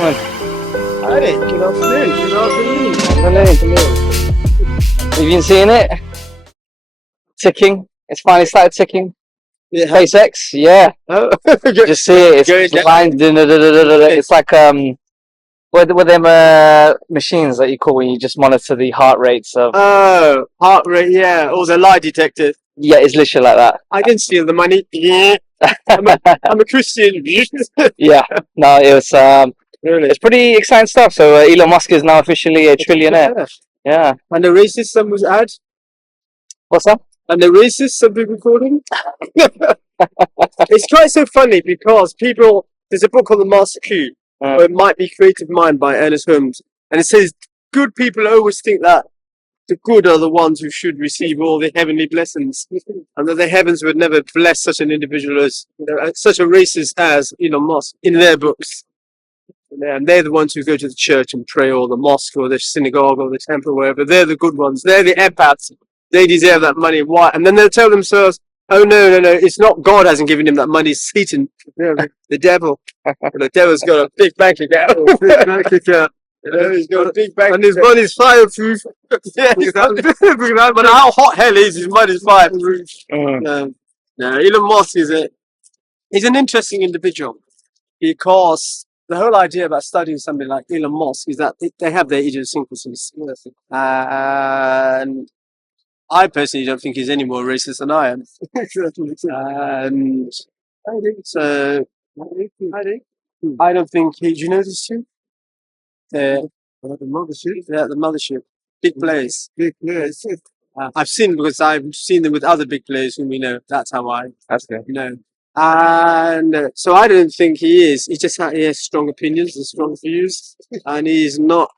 gentlemen. Howdy, good afternoon. Have you been seeing it? Ticking. It's finally started ticking. Yeah. SpaceX, yeah. Oh, Just see it. It's blind. It's like what them machines that you call when you just monitor the heart rates of. Oh, heart rate, yeah. Or the lie detector. Yeah, it's literally like that. I didn't steal the money. Yeah. I'm a Christian. Yeah. No, it was Really? it's pretty exciting stuff. So Elon Musk is now officially a trillionaire. Yeah. And the racist, some was add. What's up? And the racist, some people call him. It's quite so funny because there's a book called The Master Key, or It Might Be Creative Mind by Ernest Holmes. And it says, good people always think that the good are the ones who should receive all the heavenly blessings. And that the heavens would never bless such an individual as, such a racist as Elon Musk in their books. And they're the ones who go to the church and pray, or the mosque, or the synagogue, or the temple, wherever. They're the good ones. They're the empaths. They deserve that money. Why? And then they'll tell themselves, oh, no. It's not God hasn't given him that money. It's Satan. The devil. The devil's got a big bank account. He's got a big bank. And his money's fireproof. Yeah, but how hot hell is his money's fireproof? No, Elon Musk he's an interesting individual because the whole idea about studying somebody like Elon Musk is that they have their idiosyncrasies. And I personally don't think he's any more racist than I am. And I don't think do you know this too? The mothership? Yeah, the mothership. Big players. I've seen them with other big players whom we know. That's how That's good. know. And so I don't think he is. He has strong opinions and strong views, and he's not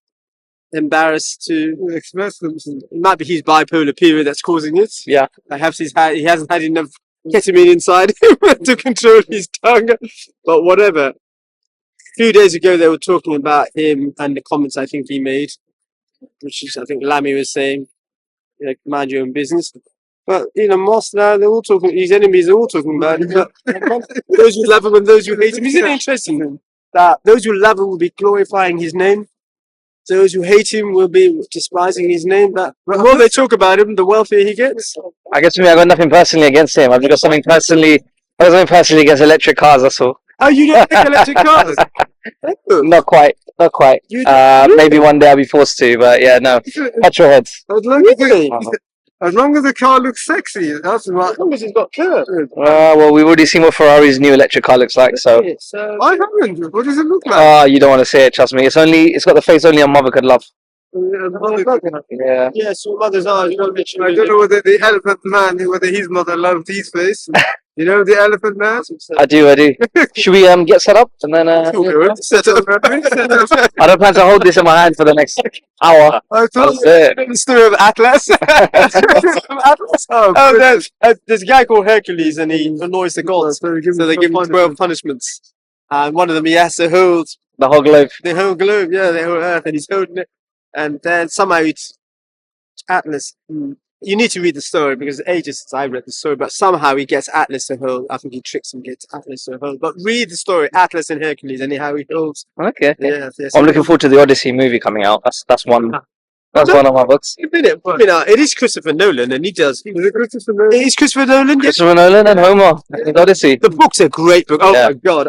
embarrassed to express them. It might be his bipolar period that's causing it. Yeah. Perhaps he hasn't had enough ketamine inside him to control his tongue. But whatever. A few days ago, they were talking about him and the comments I think he made, which is, I think Lammy was saying, mind your own business. But Elon Musk now, they're all talking, his enemies are all talking about him. Those who love him and those who hate him. Isn't it interesting that those who love him will be glorifying his name? Those who hate him will be despising his name. But the more they talk about him, the wealthier he gets. I guess for me, I got nothing personally against him. I've got something personally against electric cars. That's all. Oh, you don't think electric cars? Not quite. Maybe one day I'll be forced to, but yeah, no. Petrol heads. As long as the car looks sexy, that's right. As long as it's got curves. Well, we've already seen what Ferrari's new electric car looks like, so. I haven't. What does it look like? You don't want to see it, trust me. It's got the face only a mother could love. Yeah. Yes, your mother's eyes. I don't know whether the elephant man, whether his mother loved his face. You know the elephant man? I do. Should we get set up and then? Set up. I don't plan to hold this in my hand for the next hour. I thought the story of Atlas. There's a guy called Hercules, and he annoys the gods, so they give him 12 punishments. And one of them, he has to hold the whole globe. The whole globe, yeah, the whole earth, and he's holding it. And then somehow it's Atlas. You need to read the story because it's ages since I read the story, but somehow he gets Atlas to hold. I think he tricks him, gets Atlas to hold. But read the story, Atlas and Hercules, and how he holds. Okay. Yeah, I'm looking forward to the Odyssey movie coming out. That's one. That's one of my books. It is Christopher Nolan, and he does. Is it Christopher Nolan? It is Christopher Nolan. Christopher Nolan and Homer. The Odyssey. The book's a great book. Oh my god!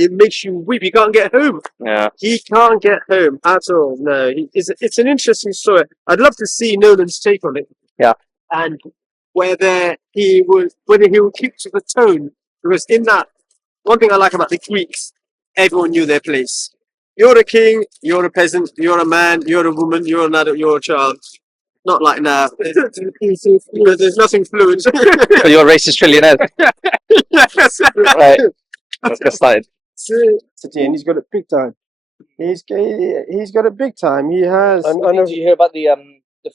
It makes you weep. You can't get home. Yeah. He can't get home at all. No, it's an interesting story. I'd love to see Nolan's take on it. Yeah. And whether he will keep to the tone, because in that, one thing I like about the Greeks, everyone knew their place. You're a king, you're a peasant, you're a man, you're a woman, you're an adult, you're a child. Not like now. There's nothing fluid. So you're a racist trillionaire. Yes. Right. Let's get started. And he's got it big time. He's got it big time. He has. Did you hear about the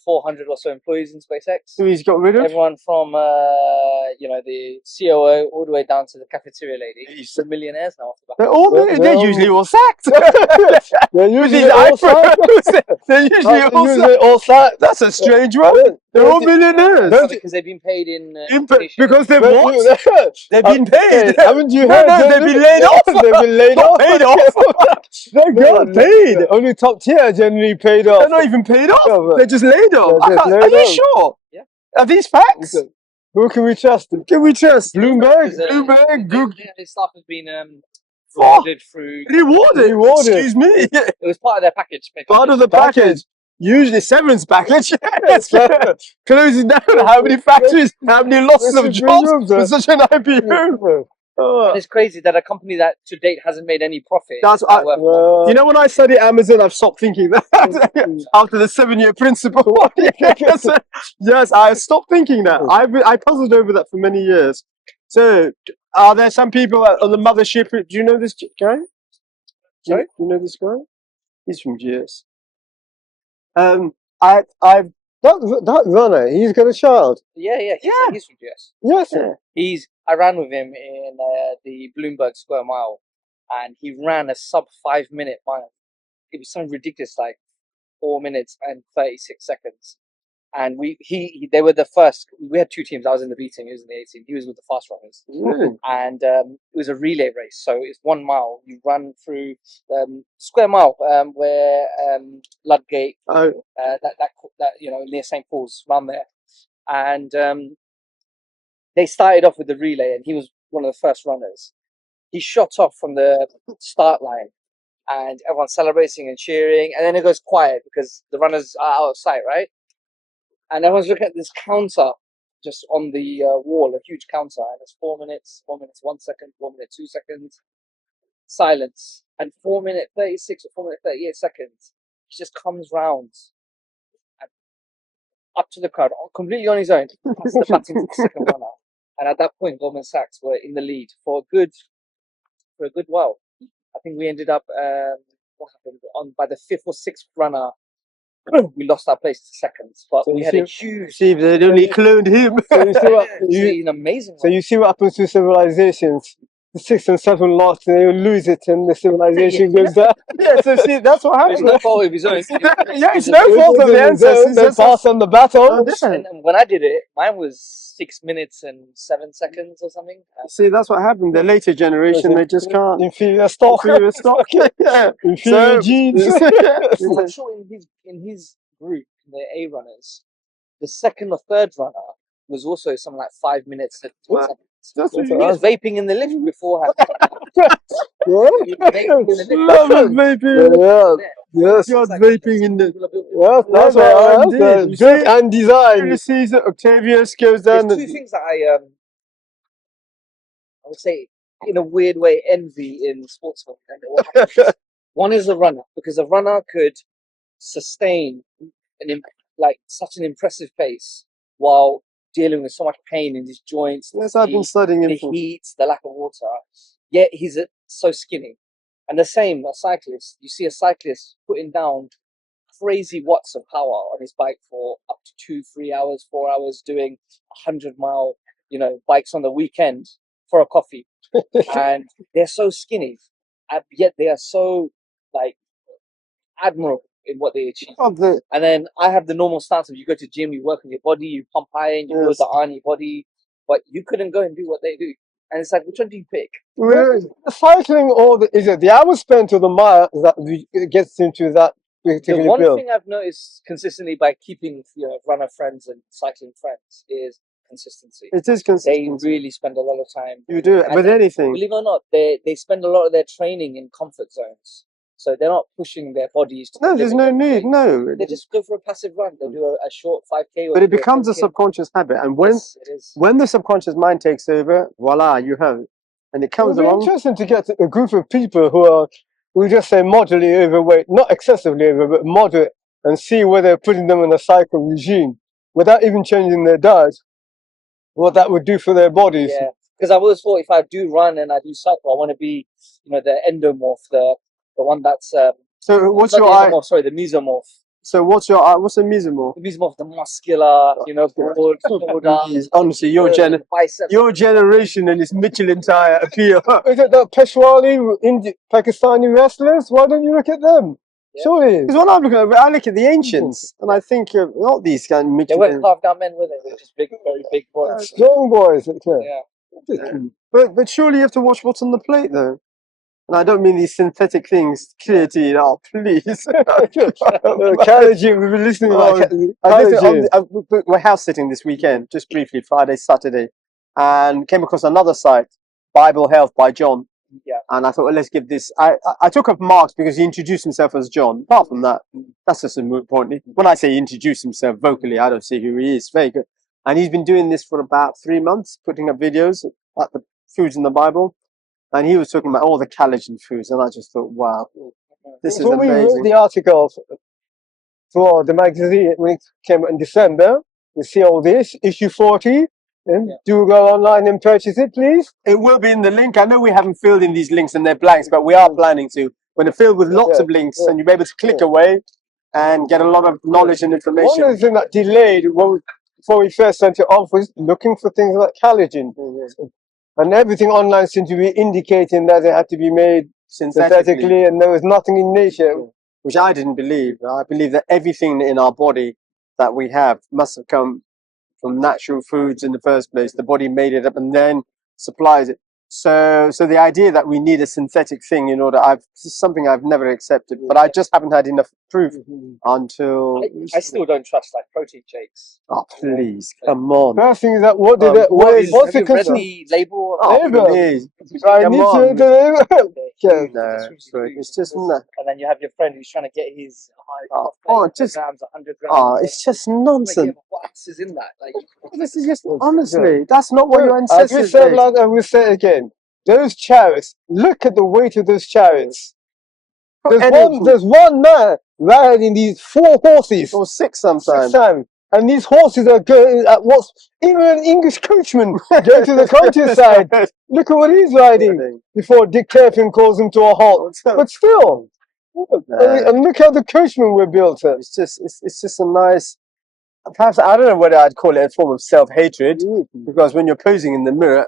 400 or so employees in SpaceX? Who he's got rid of? Everyone from the COO all the way down to the cafeteria lady. They're millionaires now. They're usually all sacked. They're usually all sacked. That's a strange one. They're all millionaires. Don't because they've been paid in Because they've But what? you- They've been paid. Haven't you No, heard? no, they've been laid off. They've been laid Not off. paid off. They got paid. Only top tier are generally paid off. They're not even paid off. No, but- They're just laid off. They're just Are laid you off. sure? Yeah. Are these facts? Who can we trust? Can we trust? Bloomberg. Bloomberg, Google. His staff has been rewarded through. Rewarded. Rewarded. Excuse me. It was part of their package. basically. Part of the package. Usually severance package. Yes. Closing down how many factories, how many losses of jobs for such an IPO. And it's crazy that a company that to date hasn't made any profit. That's is worth more. You know, when I studied Amazon, I've stopped thinking that after the 7-year principle. Yes, I stopped thinking that. I puzzled over that for many years. So, are there some people on the mothership? Do you know this guy? Sorry? You know this guy? He's from GS. That runner, he's got a child. Yeah. He's from GS. Yes. I ran with him in the Bloomberg Square Mile, and he ran a sub 5-minute mile. It was something ridiculous, like 4 minutes and 36 seconds. And they were the first. We had 2 teams. I was in the B team. He was in the A team. He was with the fast runners. And it was a relay race. So it's 1 mile. You run through Square Mile, where Ludgate, that near St Paul's, around there. And they started off with the relay, and he was one of the first runners. He shot off from the start line, and everyone's celebrating and cheering. And then it goes quiet because the runners are out of sight, right? And everyone's looking at this counter just on the wall, a huge counter, and it's 4 minutes, 1 minute, 1 second, 1 minute, 2 seconds, silence, and 4 minute 36 or 4 minute 38 seconds. He just comes round and up to the crowd, completely on his own, passes the baton to the second runner. And at that point, Goldman Sachs were in the lead for a good while. I think we ended up what happened by the 5th or 6th runner. We lost our place to seconds, but So we you had a see- huge. See, they only cloned him. So you see what An amazing. so you see what happens to civilizations. The 6 and 7 lost, and they will lose it, and the civilization goes down. Yeah, so see, that's what It's happened. no fault of his own. Yeah, it's no fault of the ancestors. They pass on the baton. And when I did it, mine was 6 minutes and 7 seconds or something. See, that's what happened. The later generation, they just can't. Inferior stock. Inferior stock. Yeah. Inferior So- genes. I'm sure in his group, the A runners, the second or third runner was also something like 5 minutes. And 10 seconds. That's what He was vaping in the lift beforehand. Yeah. Love of vaping. Yeah. Yes. Just vaping in the. Yes, that's Yeah, right. indeed. That's You built see- and designed. You see that Octavius goes There's down. 2 things that I would say in a weird way envy in sportsmen. And what happens. One is the runner, because a runner could sustain such an impressive pace while dealing with so much pain in his joints, Yes, I've been studying the him for. heat, the lack of water. Yet he's so skinny. And the same, a cyclist. You see a cyclist putting down crazy watts of power on his bike for up to 2-3 hours, 4 hours, doing 100-mile, bikes on the weekend for a coffee. And they're so skinny, yet they are so admirable in what they achieve. And then I have the normal stance of you go to gym, you work on your body, you pump iron, you build the iron in your body, but you couldn't go and do what they do. And it's like, which one do you pick? The cycling is it the hours spent or the mile that gets into that The particular one build? thing I've noticed consistently by keeping runner friends and cycling friends is consistency. It is They consistent. really spend a lot of time. You do it And with then, anything. Believe it or not, they spend a lot of their training in comfort zones. So they're not pushing their bodies to No, the there's limit. no need. No. They just go for a passive run. They'll do a short 5K. Or But it they'll do becomes a 10K. subconscious habit. And when Yes, it is. when the subconscious mind takes over, voila, you have it. And it It comes would be along. interesting to get a group of people who are, we just say moderately overweight, not excessively overweight, but moderate, and see whether they're putting them in a cycle regime without even changing their diet, what that would do for their bodies. Yeah, because I've always thought if I do run and I do cycle, I want to be, the endomorph, the one that's So what's not your the eye? endomorph, sorry, the mesomorph. So what's your eye? What's a mesomorph? The mesomorph, the muscular, broad shoulder, Honestly, biceps. your generation and its Michelin tire appeal. Is it that Peshwari Pakistani wrestlers? Why don't you look at them? Yeah. Surely. Because when I'm looking at it, I look at the ancients and I think of not these kind of They weren't Michelin. carved out men, were they? They were just big, very big boys. Strong boys. Yeah. But surely you have to watch what's on the plate though. And I don't mean these synthetic things. Creatine, oh please. Collagen, we've been listening about I was collagen. we're house sitting this weekend, just briefly, Friday, Saturday, and came across another site, Bible Health by John. Yeah. And I thought, well, let's give this. I took up Mark's because he introduced himself as John. Apart from that, that's just a moot point. When I say introduce himself vocally, I don't see who he is. Very good. And he's been doing this for about 3 months, putting up videos at the foods in the Bible. And he was talking about all the collagen foods, and I just thought, wow, this is When we wrote amazing. the article for the magazine when it came out in December, you see all this, issue 40. Do go online and purchase it, please. It will be in the link. I know we haven't filled in these links and they're blanks, but we are planning to. When they're filled with lots of links, and you'll be able to click away and get a lot of knowledge and One information. of the things that delayed before we first sent it off was looking for things like collagen. And everything online seemed to be indicating that it had to be made synthetically, and there was nothing in nature. Which I didn't believe. I believe that everything in our body that we have must have come from natural foods in the first place. The body made it up and then supplies it. So the idea that we need a synthetic thing in order, this is something I've never accepted, but I just haven't had enough proof until. I still don't trust like protein shakes. Oh please, come on! First thing is that what's Have the you read concern? the label? Oh, Label. please. I Come need to on. read the label. No, it's just no. And then you have your friend who's trying to get his Just 100 grams. oh, it's just nonsense. What else is in that? Like, This is just honestly, that's not what your I ancestors just said did. like I will say it again. Those chariots, look at the weight of those chariots. There's one man riding these 4 horses. Or 6 sometimes. 6 times. And these horses are going at what's even an English coachman going to the countryside. Look at what he's riding before Dick Turpin calls him to a halt. But still, and look how the coachman were built. It's just a nice. Perhaps I don't know whether I'd call it a form of self-hatred, because when you're posing in the mirror,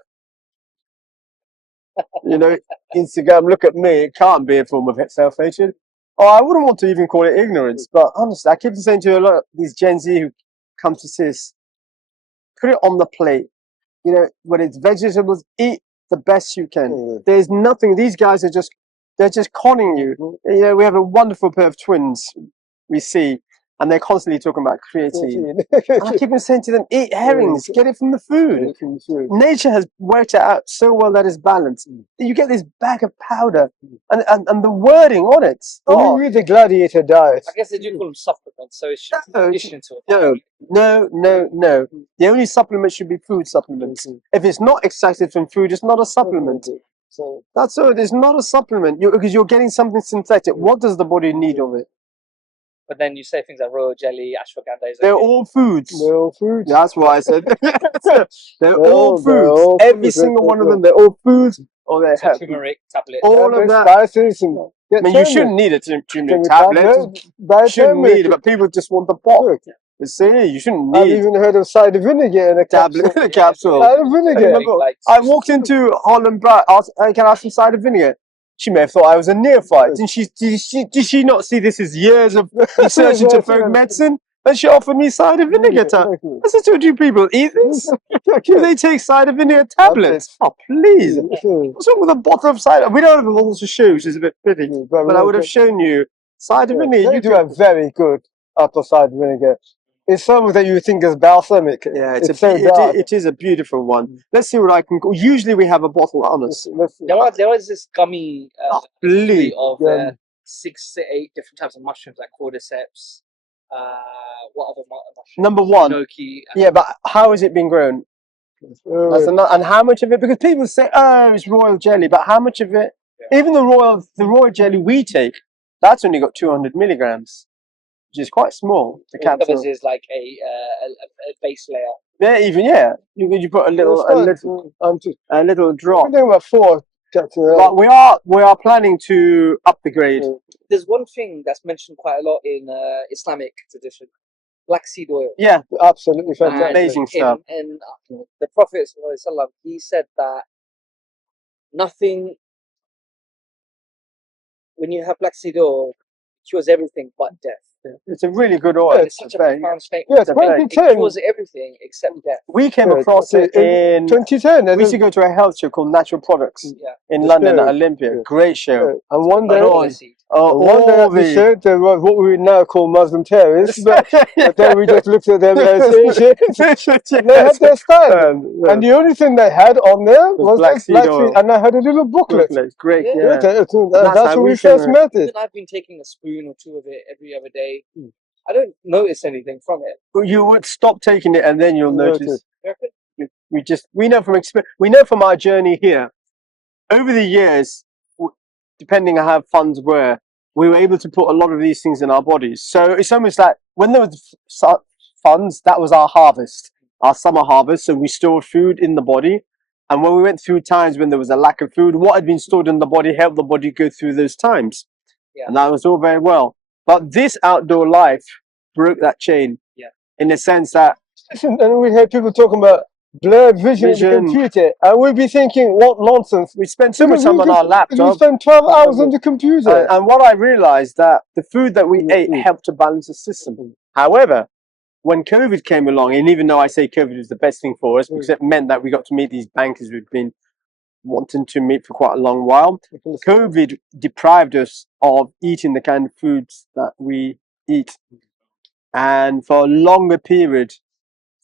you know, Instagram, look at me, it can't be a form of self-hatred. Oh, I wouldn't want to even call it ignorance, but honestly, I keep saying to a lot of these Gen Z who come to see us, put it on the plate. You know, when it's vegetables, eat the best you can. There's nothing. These guys they're just conning you. You know, we have a wonderful pair of twins we see, and they're constantly talking about creatine. And I keep on saying to them, eat herrings, get it from the food. Nature has worked it out so well that it's balanced. You get this bag of powder and the wording on it. When you read the Gladiator diet, I guess they do call them supplements, so it's just No, addition to it. No. The only supplement should be food supplements. If it's not extracted from food, it's not a supplement. So That's all. It's not a supplement because you're getting something synthetic. What does the body need of it? But then you say things like royal jelly, ashwagandha. They're all foods. they're all fruits. That's why I said they're all they're foods. all Every foods, single they're one of all them, they're all foods or they're healthy. turmeric tablet. All of that. Spices and I mean, you shouldn't need a turmeric tablet. Buy You shouldn't turmeric. need it, but people just want the pot. You see, you shouldn't I've need even heard of cider vinegar in a tablet, capsule. a capsule. Cider vinegar. Like, I walked into Holland Bar. Can I have some cider vinegar? She may have thought I was a neophyte. Did she not see this as years of research into folk medicine? And she offered me cider vinegar tablet. I said to you people, eat this? Do they take cider vinegar tablets? Oh, please. What's wrong with a bottle of cider? We don't have a bottle to show, which is a bit pity. But I would have shown you cider vinegar. They do have very good apple cider vinegar. It's something that you think is balsamic. Yeah, it is a beautiful one. Let's see what I can. Usually we have a bottle on us. there was this gummy Please. of 6 to 8 different types of mushrooms, like cordyceps. What other mushrooms? Number one. Enoki. Yeah, but how has it been grown? And how much of it? Because people say, "Oh, it's royal jelly," but how much of it? Even the royal jelly we take, that's only got 200 milligrams, which is quite small. The capsule covers is like a base layer. Yeah. You put a little drop. I'm thinking about 4 capsules. But we are planning to up the grade. There's one thing that's mentioned quite a lot in Islamic tradition: black seed oil. Yeah, Absolutely And fantastic. amazing stuff. And the Prophet ﷺ, he said that nothing, when you have black seed oil, cures everything but death. It's a really good oil. Yeah, It's such a profound statement. Yeah, It's a very- It 2010. cures everything except death. We came Yeah, across it in. 2010. We used to go to a health show called Natural Products Yeah. in The London show. at Olympia. Yeah. Great show. And one day, all- Vanilla seed. one day all at the the show, there was what we now call Muslim terrorists, but then we just looked at them as Asians. And they had their stand. And the only thing they had on there was black this seed black oil. seed, and I had a little booklet. Great, Yeah. yeah. Yeah, that's how when we we first came met it. Even I've been taking a spoon or two of it every other day. I don't notice anything from it. But you would stop taking it, and then you'll notice. Notice. We know from experience. We know from our journey here. Over the years, depending on how funds were, we were able to put a lot of these things in our bodies. So it's almost like when there was funds, that was our harvest, our summer harvest. So we stored food in the body. And when we went through times when there was a lack of food, what had been stored in the body helped the body go through those times. Yeah. And that was all very well. But this outdoor life broke that chain. Yeah. In the sense that And we had people talking about blurred vision in the Vision. computer, and we'd be thinking, what nonsense. we spend so much time on our We laptop. spend 12 hours on the computer. And what I realized that the food that we ate helped to balance the system. However, when COVID came along, and even though I say COVID was the best thing for us, because it meant that we got to meet these bankers we'd been wanting to meet for quite a long while, COVID deprived us of eating the kind of foods that we eat. And for a longer period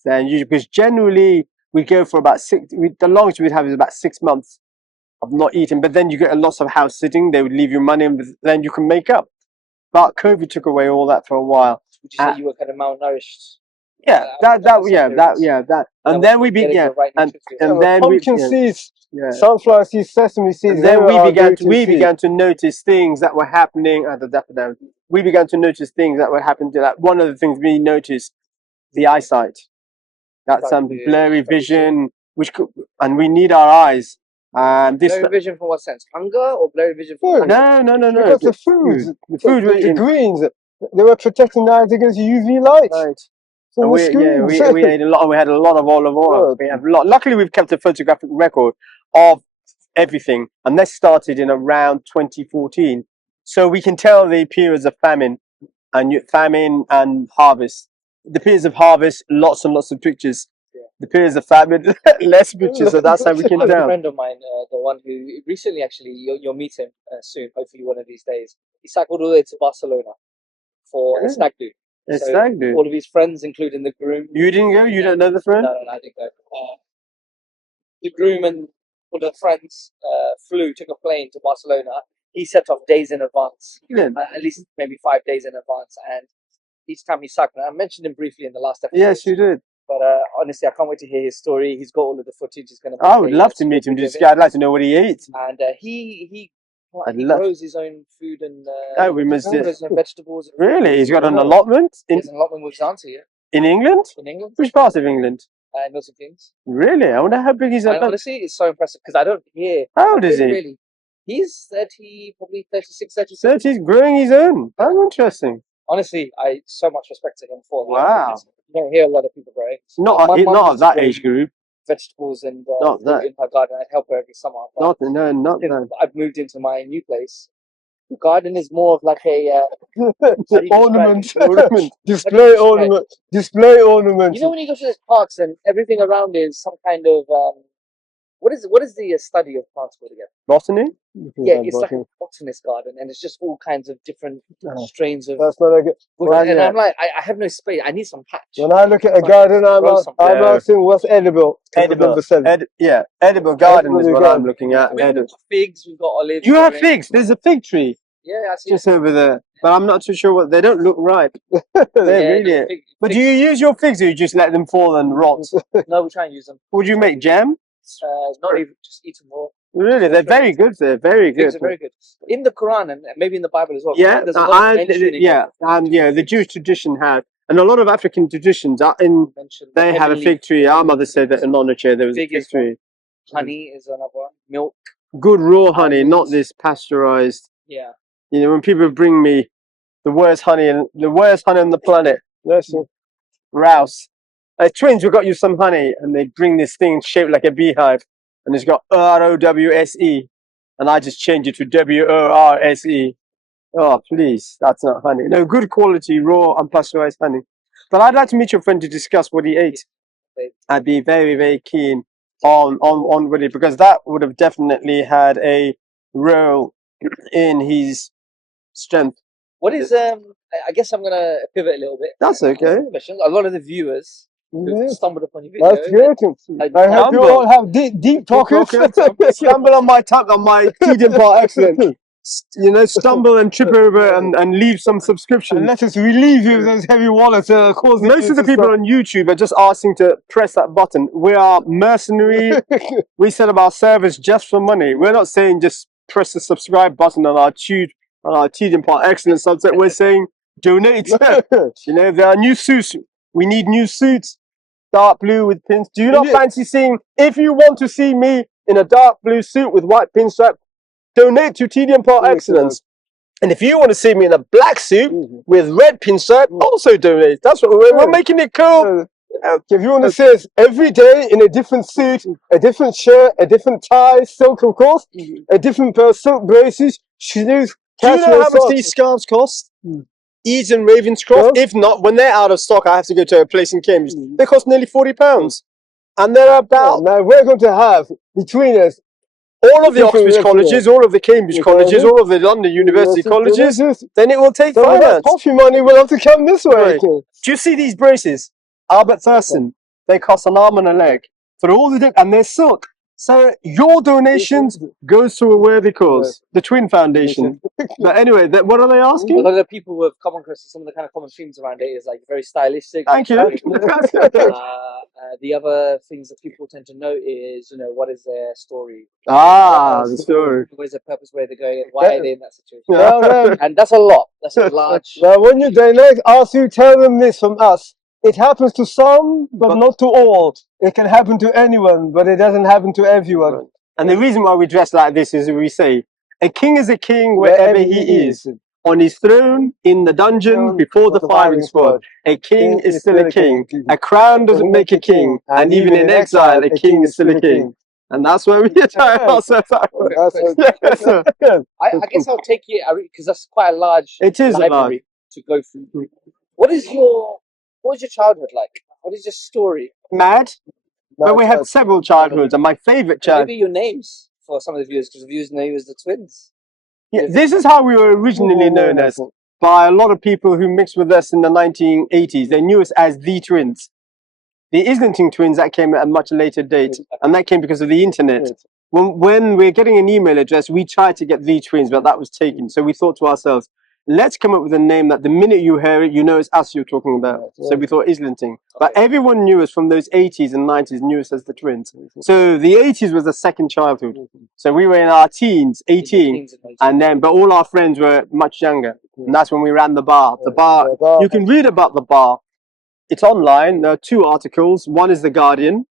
than usual, because generally we go for about the longest we'd have is about 6 months of not eating, but then you get a lot of house sitting, they would leave you money and then you can make up. But COVID took away all that for a while. Would you say you were kind of malnourished? Yeah, and then we began, and then pumpkin seeds, yeah. sunflower seeds, sesame seeds. And then they we are began go-to seeds. to notice things that were happening at the daffodil. We began to notice things that were happening to that. One of the things we noticed, the eyesight. That's some blurry vision, and we need our eyes. And this blurry vision for what sense? Hunger or blurry vision for Food. hunger? no. Because the food, The food we the ate. greens, they were protecting the eyes against UV light. Right. From And the we screens. ate a lot. We had a lot of olive oil. Good. We have a lot. Luckily, we've kept a photographic record of everything, and this started in around 2014. So we can tell the periods of famine and harvest. The periods of harvest, lots and lots of pictures. Yeah. The periods of famine, less pictures. So that's how we can I have a tell. friend of mine, the one who recently actually you'll meet him soon, hopefully one of these days. He cycled all the way to Barcelona for a stag do. It's So stag do. all of his friends, including the groom. You didn't go? You don't know the friend? No, I didn't go. The groom and all the friends took a plane to Barcelona. He set off days in advance, Yeah. at least maybe 5 days in advance. And each time he cycled, I mentioned him briefly in the last episode. Yes, you did. But honestly, I can't wait to hear his story. He's got all of the footage. He's going to. I would love to meet him. I'd like to know what he ate. And he I'd he love- grows his own food and Oh, we must. grows his own vegetables. Really? He's got an allotment There's an allotment with his auntie here in England? in England, Which part of England? Milton Keynes. Really? I wonder how big he's And honestly, it's so impressive because I don't hear. How old is he? Really, he's 30, probably 36, 37. 30, he's growing his own. How interesting. Honestly, I so much respect to him for that. Wow. You don't hear a lot of people growing. Not My mum of used to that grow age group. Vegetables and Not fruit that. in her garden. I'd help her every summer. But Not since that. I've moved into my new place. The garden is more of like a. How do you ornament, describe ornament, display describe it? ornament, display ornament. You know when you go to those parks and everything around is some kind of what is the study of plants called again? Botany? Yeah, it's like a botanist garden, and it's just all kinds of different strains of. That's what I get. And yeah. I'm like, I have no space. I need some patch. When I look at a Like, garden, I'm grow something. asking what's edible. Number 7. Edible garden is Edible what garden. I'm looking at. We've got figs, we've got olives. You have growing. figs. There's a fig tree Yeah, I see. just over there, but I'm not too sure what. They don't look ripe. They're really. But do you use your figs, or you just let them fall and rot? No, we try and use them. Would you make jam? Not even just eat them raw. Really, they're very good. They're very Figs good. are very good. In the Quran and maybe in the Bible as well. Yeah, there's a lot of mentioning the Jewish tradition had, and a lot of African traditions are in. mention They have a heavenly fig tree. Our mother said that in Onoche there was a Fig fig is one. tree. honey is another one. Milk. Good raw honey, not Almonds. this pasteurized. Yeah. You know, when people bring me the worst honey on the planet, That's it. Rouse. Twins, we got you some honey, and they bring this thing shaped like a beehive, and it's got ROWSE, and I just change it to WORSE. Oh, please, that's not honey. No, good quality, raw, unpasteurized honey. But I'd like to meet your friend to discuss what he ate. I'd be very, very keen on with it because that would have definitely had a role in his strength. What is I guess I'm gonna pivot a little bit. That's okay. Questions. A lot of the viewers who Yes, stumbled upon your video. that's great. I hope you Humble. all have deep pockets. Stumble on my Tedium Part Excellent. You know, stumble and trip over and leave some subscriptions. And let us relieve you of those heavy wallets. Most of the people on YouTube are just asking to press that button. We are mercenary. We set up our service just for money. We're not saying just press the subscribe button on our Tedium Part Excellent subset. We're saying donate. You know, there are new suits. We need new suits. Dark blue with pins. Do you not fancy seeing? If you want to see me in a dark blue suit with white pinstripe, donate to Tedium Part Excellence. And if you want to see me in a black suit with red pinstripe, also donate. That's what we're making it cool. If you want to see us every day in a different suit, a different shirt, a different tie, silk of course, a different pair of silk braces, shoes. Do you know how much these scarves cost? Eads and Ravenscroft. If not, when they're out of stock, I have to go to a place in Cambridge. They cost nearly £40, and they're about. Now we're going to have between us All of the Oxford colleges, all of the Cambridge colleges, all of the London University colleges, then it will take finance. Coffee money will have to come this way. Right. Do you see these braces? Albert Thurston. They cost an arm and a leg for all the and they're silk. So your donations goes to a worthy cause, the Twin Foundation. But anyway, what are they A asking? lot of the people who have come across some of the kind of common themes around it is like very stylistic. Thank you. The other things that people tend to note is, you know, what is their story? The story. What is the purpose where they're going? Why are they in that situation? Well, And that's a lot. That's a large. now, when you donate, ask you tell them this from us. It happens to some, but not to all. It can happen to anyone, but it doesn't happen to everyone. And the reason why we dress like this is we say, a king is a king wherever he is. On his throne, in the dungeon, before the firing squad. A king is still a king. A crown doesn't make a king. And even in exile, a king is still a king. And that's where we attire ourselves out. I guess I'll take it because that's quite a large library to go through. What was your childhood like? What is your story? Mad. But we had several childhoods, and my favourite child. Maybe your names for some of the viewers, because the viewers know you as the twins. Yeah, this is how we were originally known as by a lot of people who mixed with us in the 1980s. They knew us as the Twins. The Islington Twins, that came at a much later date, and that came because of the internet. When we're getting an email address, we tried to get the Twins, but that was taken. So we thought to ourselves, let's come up with a name that the minute you hear it, you know it's us you're talking about. So we thought Islington. But everyone knew us from those 80s and 90s, knew us as the Twins. So the 80s was the second childhood. So we were in our teens, 18, and then, but all our friends were much younger. And that's when we ran the bar. The bar, you can read about the bar. It's online. There are 2 articles. One is The Guardian.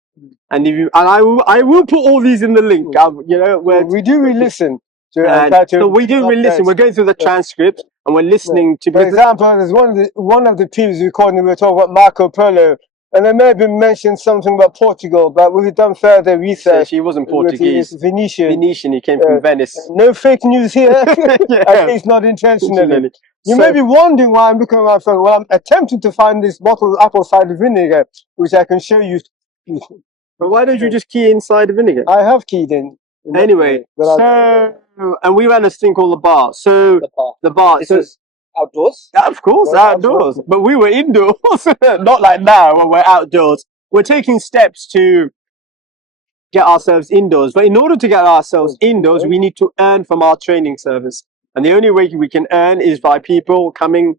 And I will put all these in the link. You know, where we do re-listen. So we do re-listen. We're going through the transcript and we're listening to. For example, there's one of the previous recording we were talking about Marco Polo, and there may have been mentioned something about Portugal, but we've done further research. He wasn't Portuguese. Venetian. Venetian. He came from Venice. No fake news here. At least not intentionally. You may be wondering why I'm looking at my phone. Well, I'm attempting to find this bottle of apple cider vinegar, which I can show you. But why don't you just key in cider vinegar? I have keyed in. Anyway, and we ran this thing called the bar. So the bar. This was outdoors? Yeah, of course, outdoors. But we were indoors. Not like now when we're outdoors. We're taking steps to get ourselves indoors. But in order to get ourselves indoors, we need to earn from our training service. And the only way we can earn is by people coming,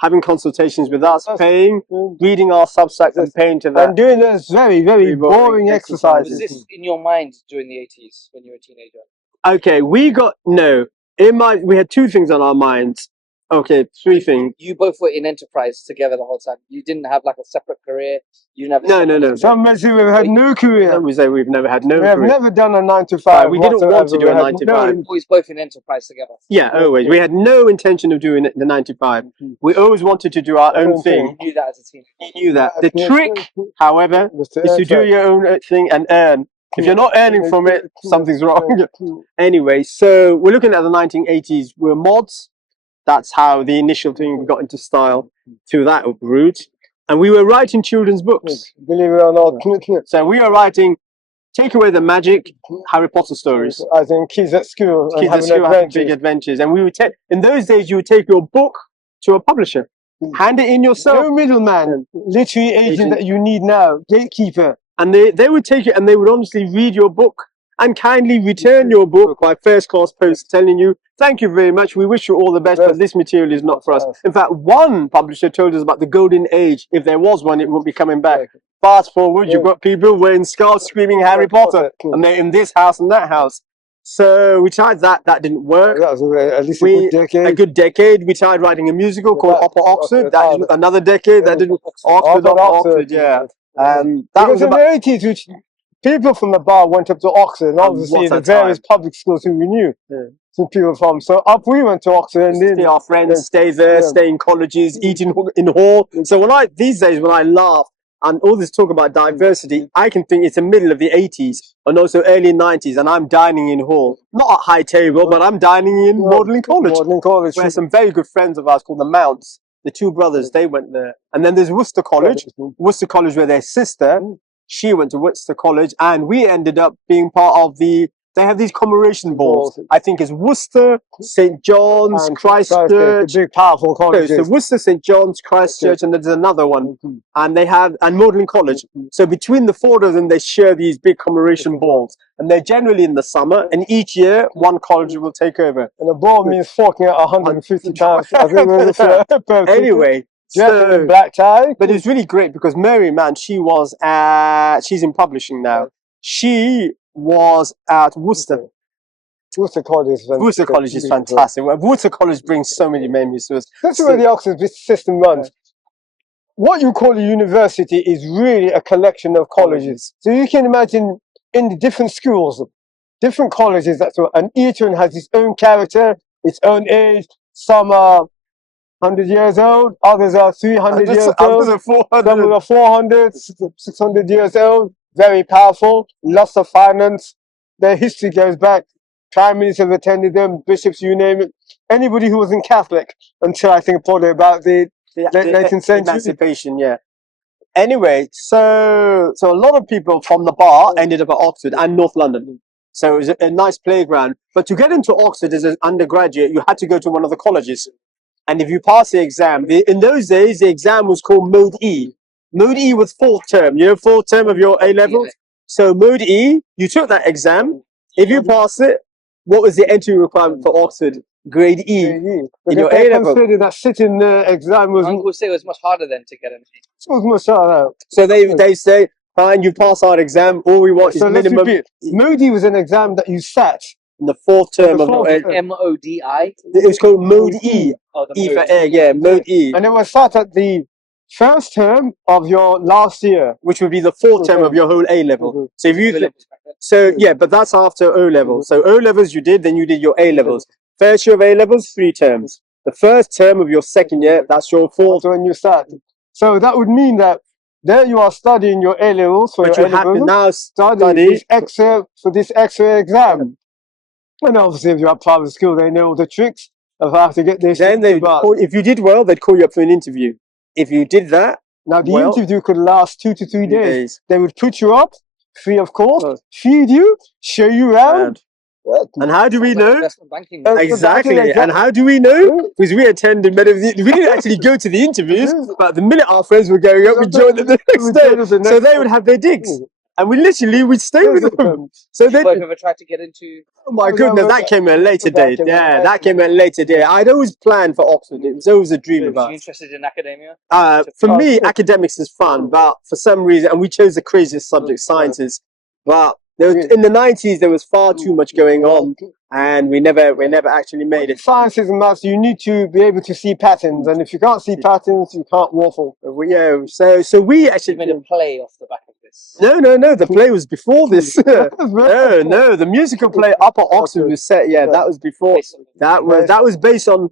having consultations with us, paying, reading our Substack and paying to that. And doing those very, very boring exercises. Was this in your mind during the 80s when you were a teenager? Okay, we had 2 things on our minds. Okay, 3 things. You both were in enterprise together the whole time. You didn't have like a separate career. You never. No. Some may say we've had no career. We say we've never had no career. We have never done a 9 to 5. We didn't want to do a 9 to 5. Always both in enterprise together. Yeah, always. We had no intention of doing the 9 to 5. We always wanted to do our own thing. You knew that as a teen. You knew that. The trick, however, is to do your own thing and earn. If you're not earning from it, something's wrong. Anyway, so we're looking at the 1980s. We're mods. That's how the initial thing we got into style through that route. And we were writing children's books. Believe it or not, So we are writing Take Away the Magic, Harry Potter stories. as in kids at school and Kids at having school having big adventures. adventures. And we would take, in those days, you would take your book to a publisher, hand it in yourself, No middleman, literary agent that you need now, gatekeeper. and they would take it and they would honestly read your book and kindly return your book by first class post telling you, thank you very much, we wish you all the best, but this material is not for us. In fact, one publisher told us about the golden age. If there was one, it won't be coming back. Fast forward, you've got people wearing scarves screaming Harry Potter, and they're in this house and that house. So we tried that, that didn't work. That was at least a We, good decade. a good decade. We tried writing a musical called Upper Oxford. That didn't, another decade. That didn't. Oxford, Upper Oxford, yeah. That Because was in the about 80s, which people from the bar went up to Oxford, and obviously what the a various time. public schools who we knew, some people from. So up we went to Oxford, and see then our friends, stay there, stay in colleges, eat in hall. So when I these days when I laugh and all this talk about diversity, I can think it's the middle of the 80s and also early 90s, and I'm dining in hall, not at high table, but I'm dining in Magdalen College, Magdalen College. where some very good friends of ours called the Mounts, the two brothers, they went there. And then there's Worcester College, where their sister, she went to Worcester College, and we ended up being part of the. They have these commemoration balls. I think it's Worcester, St. John's, And Christchurch. the big powerful No, colleges. so Worcester, St. John's, Christchurch, and there's another one. And they have, and Magdalen College. So between the four of them, they share these big commemoration balls. And they're generally in the summer, and each year, one college will take over. And a ball means forking out 150 times. I think it was per Anyway, so, so, black tie. but it's really great because Mary, man, she's in publishing now. She was at Worcester. Worcester College is Worcester College is fantastic. Worcester College brings so many memories to us. That's where the Oxford system runs. What you call a university is really a collection of colleges. So you can imagine in the different schools, different colleges, that's what, and each one has its own character, its own age. Some are 100 years old, others are 300 years old, Others are 400. some are 400, 600 years old, very powerful, lots of finance. Their history goes back. Prime ministers have attended them, bishops, you name it. Anybody who wasn't Catholic until I think probably about the late 19th century. Emancipation, yeah. Anyway, so a lot of people from the bar ended up at Oxford and North London. So it was a nice playground. But to get into Oxford as an undergraduate, you had to go to one of the colleges. And if you pass the exam, in those days, the exam was called Mode E. Mode E was fourth term. You know, fourth term of your A levels. So Mode E, you took that exam. If you pass it, what was the entry requirement for Oxford? Grade E. In your A level. Considered that sitting exam was Uncle say it was much harder then to get in. much harder. So they say, fine, you pass our exam. All we want is So let's minimum repeat. Moody was an exam that you sat. in the fourth term of fourth your term. MODI. It was called Mode E. Oh, the E for mode. air, yeah, Mode E. And it was sat at the first term of your last year. Which would be the fourth term of your whole A level. So if O you, levels back then. so yeah, but that's after O level. So O levels you did, then you did your A levels. First year of A levels, 3 terms. The first term of your second year, that's your fourth. That's when you start. So that would mean that there you are studying your A levels for But your you A have to levels. now Study study. this extra for this extra exam. And obviously, if you're at private school, they know all the tricks of how to get this. Then they, if you did well, they'd call you up for an interview. If you did that, Now the well, interview could last 2 to 3 3 days. days. They would put you up, free of cost, feed you, show you around. And how do we know? Investment banking. Exactly. And how do we know? Because we attended we didn't actually go to the interviews, but the minute our friends were going up, we joined them the next day. So they would have their digs. And we'd stay with them. So they, Have you ever tried to get into? oh my goodness, that came at a later date. Yeah, that came at a later date. I'd always planned for Oxford. It was always a dream of Are you ours. interested in academia? For me, academics is fun, but for some reason, and we chose the craziest subject, sciences. But there was, in the 90s, there was far too much going on, and we never actually made it. Sciences and maths, you need to be able to see patterns, and if you can't see patterns, you can't waffle. Yeah, so we You actually made a play off the back of this. No. The play was before this. no. The musical play Upper Oxford was set. Yeah, that was before. Based on That was based on.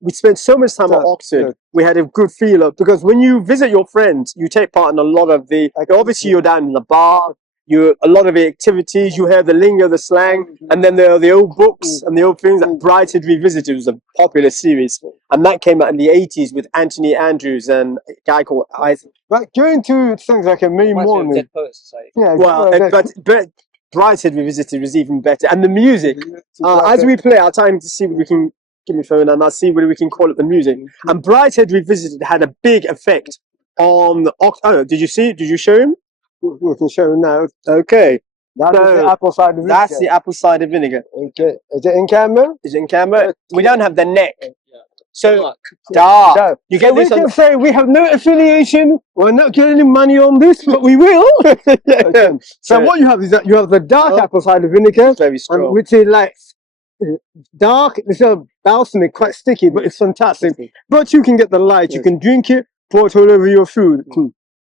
We spent so much time at Oxford. We had a good feel of, because when you visit your friends, you take part in a lot of the. Obviously, you're down in the bar. a lot of the activities, you hear the lingo, the slang, and then there are the old books and the old things. That Brighthead Revisited was a popular series, and that came out in the 80s with Anthony Andrews and a guy called Isaac. But going to things like a May Reminds me of morning, Dead Poets Society. yeah, Well, but Brighthead Revisited was even better, and the music. As we play, I'll try to see what we can. Give me phone, and I'll see whether we can call it the music. And Brighthead Revisited had a big effect on the. Oh, did you see? Did you show him? we can show now. Okay, That's So, the apple cider vinegar. that's the apple cider vinegar. Okay, is it in camera? Is it in camera? We don't have the neck. Yeah. So Dark. dark. So, You get we this on can the, say we have no affiliation. We're not getting any money on this, but we will. yeah. Okay. So what you have is that you have the dark Oh. apple cider vinegar, Very strong. which is like dark. It's a balsamic, quite sticky, but it's fantastic. But you can get the light. You can drink it, pour it all over your food.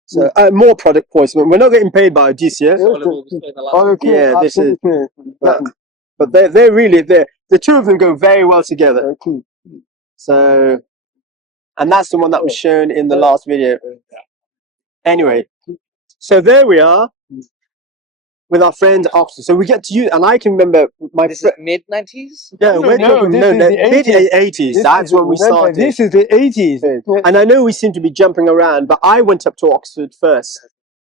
So more product placement. We're not getting paid by GCS. Oliver was playing the last Oh, okay, Yeah, this is- absolutely. But they're really the two of them go very well together. Okay. So, and that's the one that was shown in the last video. Anyway, so there we are with our friend Oxford. So we get to use, and I can remember my This is mid-90s? no, No, no, this is the mid 80s. 80s. This That's is- when we remember, started. This is the 80s. And I know we seem to be jumping around, but I went up to Oxford first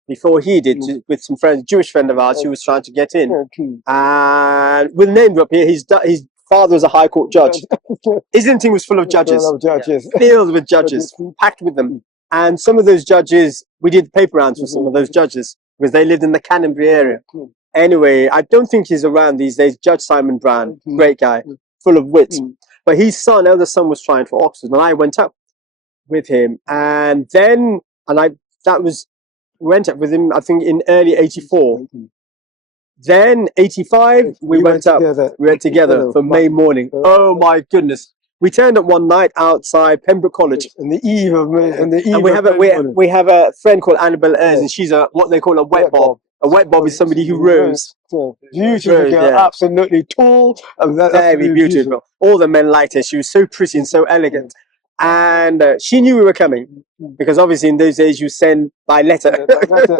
before he did with some friends, a Jewish friend of ours who was trying to get in. Okay. And with name drop here, his father was a High Court judge. Islington was full of judges, Full of judges. filled with judges, packed with them. And some of those judges, we did paper rounds for some of those judges because they lived in the Canterbury area. Anyway, I don't think he's around these days. Judge Simon Brown, great guy, full of wit. But his son, elder son, was trying for Oxford, and I went up with him. And then, went up with him, I think, in early 84. Then 85, we went up. together. We went together for May morning. Oh my goodness! We turned up one night outside Pembroke College, On the eve of May, on the eve and we of have a May morning. we have a friend called Annabelle Ayres, and she's a what they call a wet bob. A wet bob is somebody who rows. Beautiful Rose, girl, yeah. absolutely tall. And that's Very absolutely beautiful. All the men liked her. She was so pretty and so elegant. And she knew we were coming because obviously in those days you send by letter.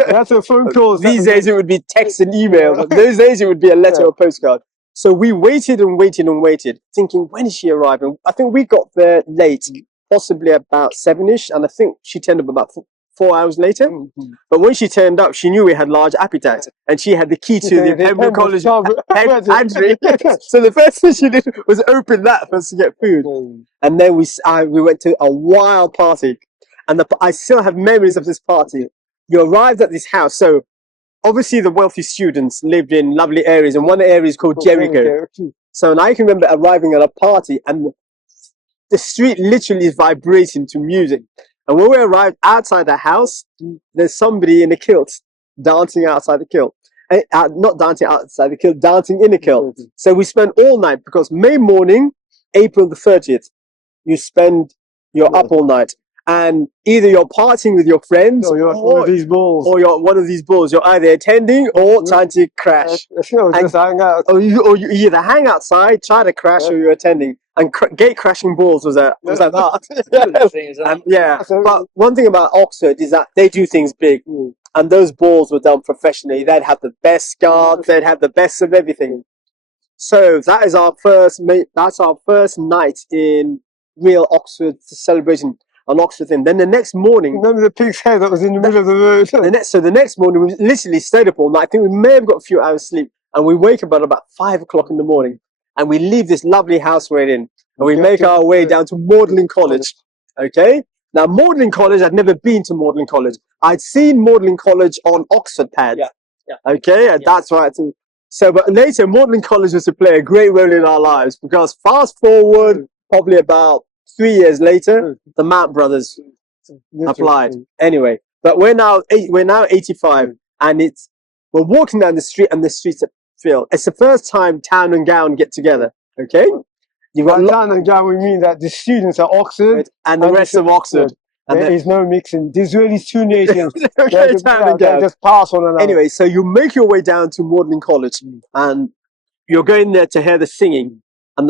That's a phone call. These days it would be text and email. But those days it would be a letter or postcard. So we waited and waited and waited, thinking, when is she arriving? I think we got there late, possibly about 7ish, and I think she turned up about 4 hours later. But when she turned up, she knew we had large appetites, and she had the key to the Pembroke College pantry. So the first thing she did was open that for us to get food. And then we went to a wild party, and I still have memories of this party. You arrived at this house, so obviously the wealthy students lived in lovely areas, and one area is called Jericho. So and I can remember arriving at a party, and the street literally is vibrating to music. And when we arrived outside the house, there's somebody in a kilt dancing outside the kilt. Not dancing outside the kilt, dancing in a kilt. So we spent all night, because May morning, April the 30th, you're up all night. And either you're partying with your friends, So you're one of these balls. or you're one of these balls. You're either attending or trying to crash. Just hang out. Or you either hang outside, try to crash, or you're attending. And gate crashing balls was an art. Yeah, but one thing about Oxford is that they do things big, and those balls were done professionally. They'd have the best guards, they'd have the best of everything. So that is our first. That's our first night in real Oxford celebration. An Oxford thing. Then the next morning, Remember the pig's head that was in the middle of the road? the next morning we literally stayed up all night. I think we may have got a few hours sleep, and we wake up at about 5 o'clock in the morning, and we leave this lovely house we're in, and we make our way down to Magdalen College. Okay. Now Magdalen College, I'd never been to Magdalen College. I'd seen Magdalen College on Oxford Pad. Yeah. Okay, and that's right. So, but later Magdalen College was to play a great role in our lives, because fast forward probably about 3 years later, the Mount Brothers applied. Anyway, but we're now 85, and we're walking down the street, and the streets are filled. It's the first time Town and Gown get together. Okay, you've got By town and gown, we mean that the students are Oxford. and the rest of Oxford. And There then, is no mixing. There's really two nations. okay, Town and They Gown. just pass on another. Anyway, so you make your way down to Magdalen College, and you're going there to hear the singing. And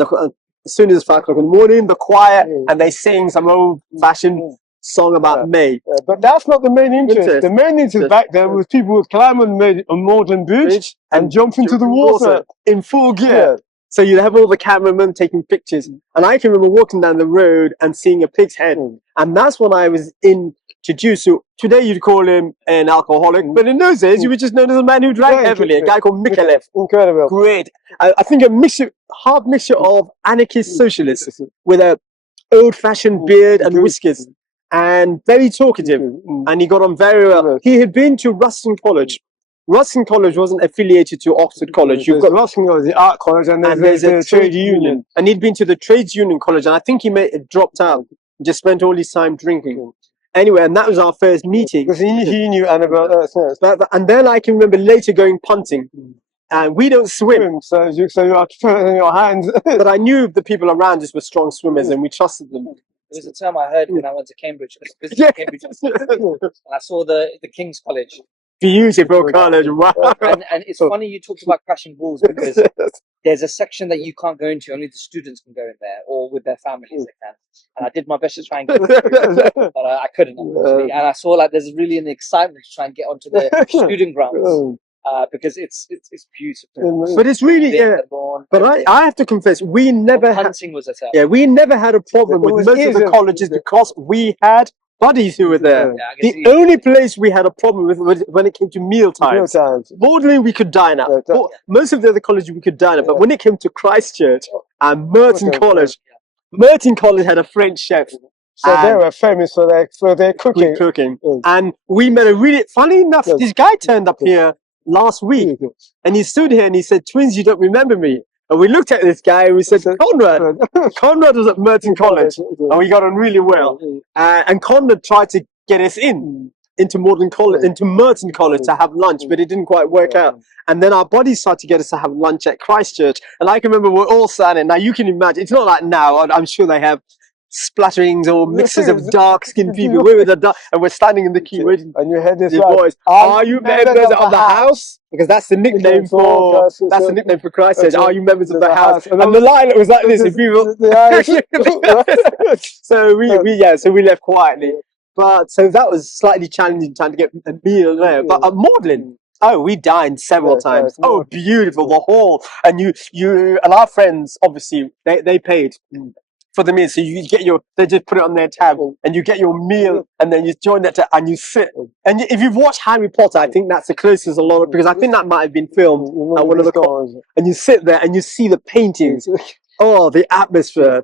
as soon as it's 5 o'clock in the morning, the choir, and they sing some old-fashioned song about May. But that's not the main interest. Interest. The main interest Interest. back then was people would climb on a modern bridge and jump into the water. in full gear. Yeah. So you'd have all the cameramen taking pictures. And I can remember walking down the road and seeing a pig's head. And that's when I was introduced to, today you'd call him an alcoholic, but in those days you were just known as a man who drank Yeah, heavily, a guy called Mikalev. Incredible. Great. I think a mixture, half mixture of anarchist socialists with a old-fashioned beard and whiskers, and very talkative. And he got on very well. He had been to Ruston College. Ruston College wasn't affiliated to Oxford College. You've got Ruston College, the art college, and there's a trade union. And he'd been to the trades union college, and I think he may have dropped out, just spent all his time drinking. Anyway, and that was our first meeting. Because he knew Annabelle Earth. And then I can remember later going punting. And we don't swim. So you are in your hands. But I knew the people around us were strong swimmers and we trusted them. It was a term I heard when I went to Cambridge. I visited Cambridge, and I saw the King's College. Beautiful college, wow. And it's funny you talked about crashing balls, because there's a section that you can't go into, only the students can go in there, or with their families they can. And I did my best to try and get through, but I couldn't, unfortunately. And I saw like there's really an excitement to try and get onto the student grounds. Because it's beautiful. But it's really, but I have to confess, we never had, hunting was a term. yeah, we never had a problem with most of the colleges because we had buddies who were there. Yeah, the only place we had a problem with was when it came to meal times. Broadly, we could dine out. Most of the other colleges we could dine out, but when it came to Christchurch and Merton College, Merton College had a French chef. So they were famous for their cooking. And we met a really, funny enough, this guy turned up here last week, and he stood here and he said, "Twins, you don't remember me?" And we looked at this guy and we said, "Conrad." Conrad was at Merton College, and we got on really well. And Conrad tried to get us into Merton College to have lunch, but it didn't quite work out. And then our buddies started to get us to have lunch at Christchurch. And I can remember we're all standing. Now you can imagine, it's not like now. I'm sure they have splatterings or mixes of dark-skinned people. We were the dark, and we're standing in the queue waiting. And you heard this boys, are you members of the house? Because that's the nickname for Christchurch. Are you members of the house? And the line was like this. If people, so we left quietly. But so that was slightly challenging trying to get a meal there. But at Magdalen, oh, we dined several times. Oh, beautiful, the hall, and you and our friends obviously they paid for the meal, so you get they just put it on their tab, and you get your meal, and then you join that and you sit. And if you've watched Harry Potter, I think that's the closest a lot of, because I think that might have been filmed at one of the colleges. And you sit there and you see the paintings. Oh, the atmosphere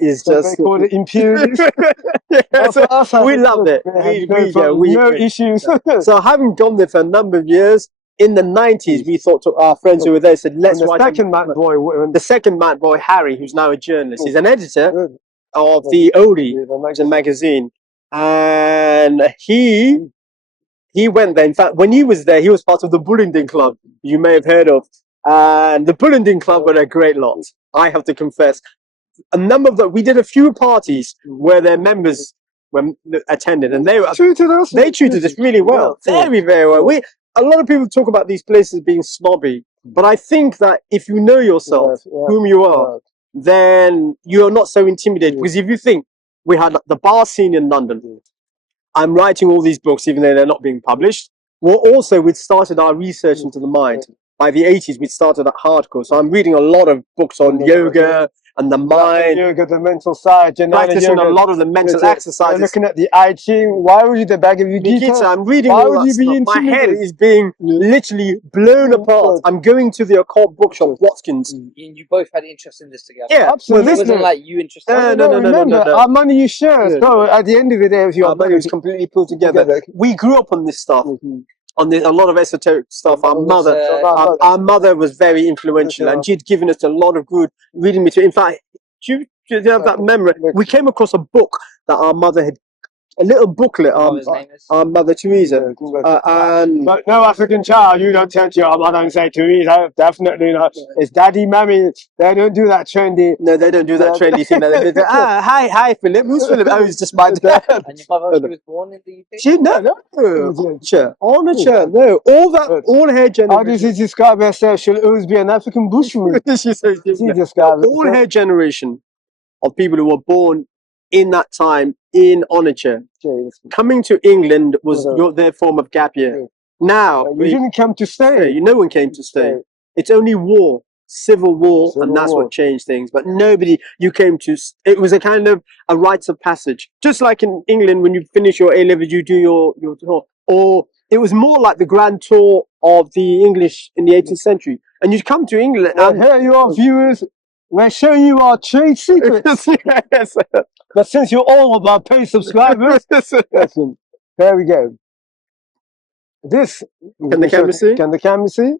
is just. They call it imperial. We loved it. No issues. So having gone there for a number of years, in the 90s, we thought to our friends who were there, said, let's write the second Matt boy, Harry, who's now a journalist. He's an editor of the Oldie magazine. And he went there. In fact, when he was there, he was part of the Bullingdon Club, you may have heard of. And the Bullingdon Club were a great lot, I have to confess. A number of them, we did a few parties where their members attended, and they treated us really well. Very, very well. A lot of people talk about these places being snobby, but I think that if you know yourself, whom you are, then you're not so intimidated. Because if you think, we had the bar scene in London, I'm writing all these books even though they're not being published. We'd started our research into the mind. By the 80s, we'd started at hardcore. So I'm reading a lot of books on yoga and the mind. Yoga, the mental side. Practicing a lot of the mental exercises. Looking at the I Ching. Why would you the bag of your Gita? I'm reading all that stuff. My head is being literally blown apart. I'm going to the occult bookshop, Watkins. You both had interest in this together. Yeah, absolutely. It wasn't like you interested. No. Our money you share. So at the end of the day, our money was completely pulled together. We grew up on this stuff. On a lot of esoteric stuff. Our mother was very influential, and she'd given us a lot of good reading material. In fact, do you have that memory? We came across a book that our mother had, a little booklet, our Mother Teresa. But no African child, you don't turn to your mother and say, Teresa, definitely not. It's daddy, mommy. They don't do that trendy. No, they don't do that trendy thing. Hi, Philip. Who's Philip? Oh, he's just my dad. And your mother, was born in the UK? No. All her generation. How does she describe herself? She'll always be an African bushwoman. All her generation of people who were born in that time in Onitsha. Coming to England was their form of gap year. Now, You didn't come to stay. no one came to stay. It's only war, civil war, and that's what changed things. But nobody, you came to, it was a kind of a rites of passage. Just like in England, when you finish your A-levels, you do your tour. Or it was more like the grand tour of the English in the 18th century. And you'd come to England And here you are, viewers. We're showing you our trade secrets. Yes. But since you're all about paid subscribers, listen, there we go. This Can the camera see? Can the camera see?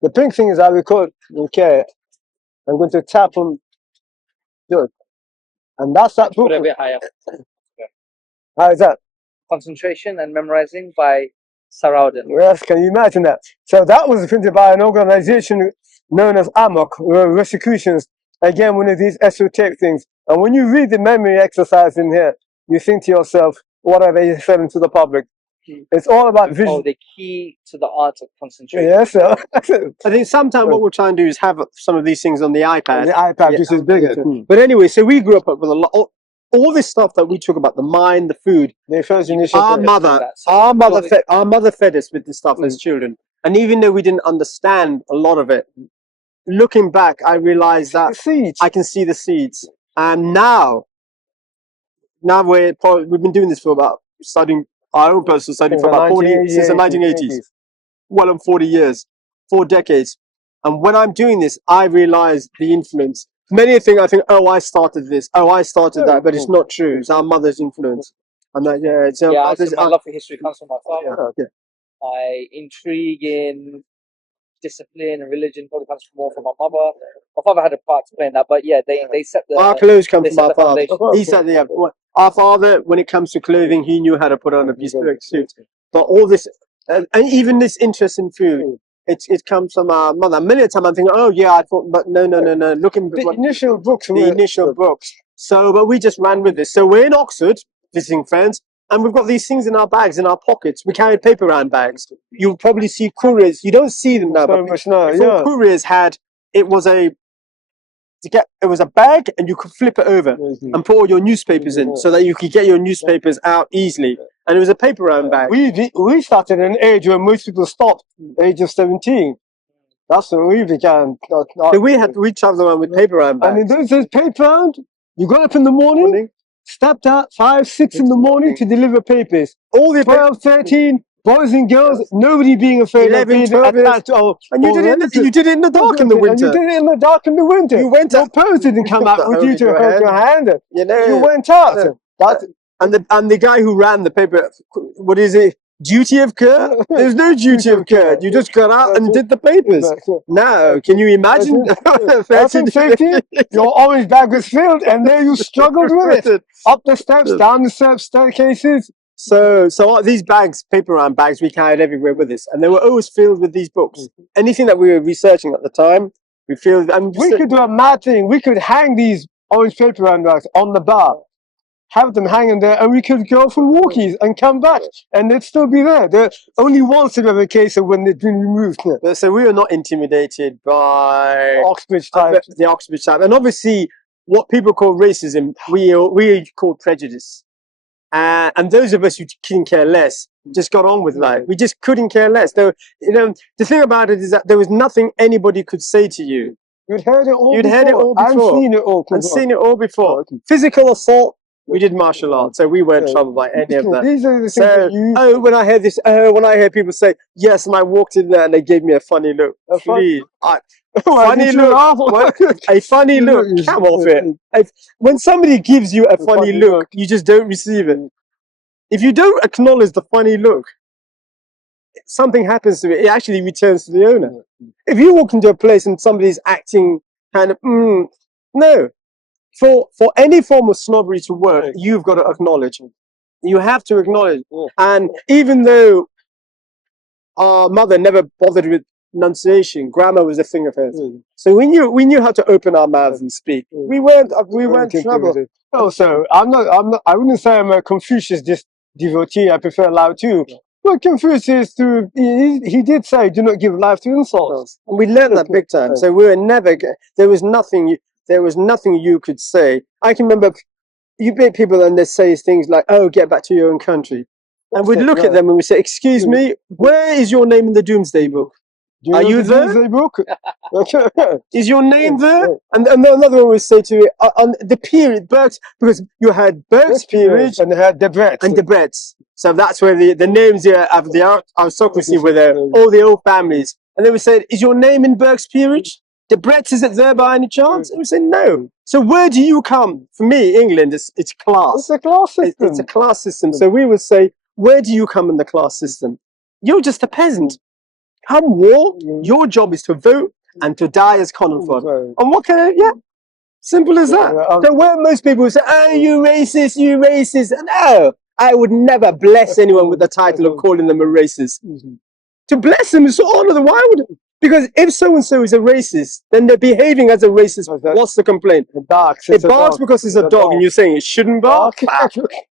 The pink thing is I record. Okay, I'm going to tap on. Good, and that's that book. Put it a bit higher. How is that? Concentration and Memorizing by Sarowden. Yes, can you imagine that? So that was printed by an organization known as AMOC, Rosicrucians. Again, one of these esoteric things. And when you read the memory exercise in here, you think to yourself, what are they selling to the public? It's all about vision. Oh, the key to the art of concentration. Yes, sir. I think sometimes what we're trying to do is have some of these things on the iPad. The iPad just is bigger. But anyway, so we grew up with a lot. All this stuff that we talk about, the mind, the food. The first initiative. Our mother fed us with this stuff as children. And even though we didn't understand a lot of it, looking back, I realized that The seeds. I can see the seeds. And now we've been doing this for about studying our own personal study for about 40 since the 1980s. Well, on 40 years, 4 decades. And when I'm doing this, I realize the influence. Many things I think, oh, I started this, oh, I started that, but it's not true. It's our mother's influence. And that, yeah, it's so my love for history comes from my father. Yeah. My intrigue in discipline and religion probably comes more from my mother. My father had a part to play in that, but yeah, they set the. Our clothes come they from set our the father. foundation. He said, yeah, our father, when it comes to clothing, he knew how to put on a bespoke suit. But all this, and even this interest in food, it comes from our mother. Many a time I'm thinking, oh yeah, I thought, but no. Looking The initial books. the initial books. So, but we just ran with this. So we're in Oxford visiting friends, and we've got these things in our bags, in our pockets. We carried paper round bags. You'll probably see couriers. You don't see them now, but before couriers had, it was a bag, and you could flip it over and put all your newspapers in, so that you could get your newspapers out easily. And it was a paper round bag. We started at an age where most people stopped, age of 17. That's when we began. So we travelled around with paper round bags. And in those days, paper round, you got up in the morning, stepped out 5, 6 in the morning to deliver papers. All the 12, 13, boys and girls, nobody being afraid 11, of 12 being attacked. And you did it in the dark in the winter. You did it in the dark in the winter. You went Your out. parents didn't come out with you to hold your hand. You know. You went out. And the guy who ran the paper, what is it? Duty of care? There's no duty of care. You just got out and did the papers. Now, can you imagine? That's in safety. Your orange bag was filled, and there you struggled with it. Up the steps, down the steps, staircases. So these bags, paper round bags, we carried everywhere with us, and they were always filled with these books. Anything that we were researching at the time, we filled. We could do a mad thing. We could hang these orange paper round bags on the bar, have them hanging there, and we could go for walkies and come back, and they'd still be there. They're only once in a case of when they've been removed. So we were not intimidated by Oxbridge type. The Oxbridge type, and obviously what people call racism, we call prejudice. And those of us who couldn't care less just got on with life. We just couldn't care less. The thing about it is that there was nothing anybody could say to you. You'd heard it all before. Heard it all before. And seen it all before. Physical assault, we did martial arts, so we weren't troubled by any of that. These are the things that you... when I hear this, when I hear people say, yes, and I walked in there and they gave me a funny look. Funny look. A funny look. Come off it. When somebody gives you a funny look, you just don't receive it. If you don't acknowledge the funny look, something happens to it. It actually returns to the owner. If you walk into a place and somebody's acting kind of, no. For any form of snobbery to work, you've got to acknowledge. You have to acknowledge. And even though our mother never bothered with pronunciation, grammar was a thing of hers. So we knew how to open our mouths and speak. We weren't troubled. Also, I wouldn't say I'm a Confucius devotee. I prefer Lao too. But Confucius, he did say, do not give life to insults. And we learned that big time. So we were never, there was nothing you could say. I can remember you meet people and they say things like, "Oh, get back to your own country," and we'd look at them and we say, "Excuse me, where is your name in the Doomsday Book? Do Are know you the there? Doomsday Book? Is your name there?" Yeah. And another one would say to you, on the period, Burke's, because you had Burke's peerage and they had the bread. and the Bretts. So that's where the names here of the aristocracy were there, all the old families. And they would say, "Is your name in Burke's peerage? The Bretts, is it there by any chance?" And we say, "No." So where do you come? For me, England, it's class. It's a class system. It's a class system. So we would say, where do you come in the class system? You're just a peasant. Come war, your job is to vote and to die as common folk. And what can I, yeah, simple as that. So where most people say, "Oh, you racist, you racist." No, I would never bless anyone with the title of calling them a racist. To bless them is to honor them. Why would? Because if so-and-so is a racist, then they're behaving as a racist. What's the complaint? It barks because it's a dog, and you're saying it shouldn't bark?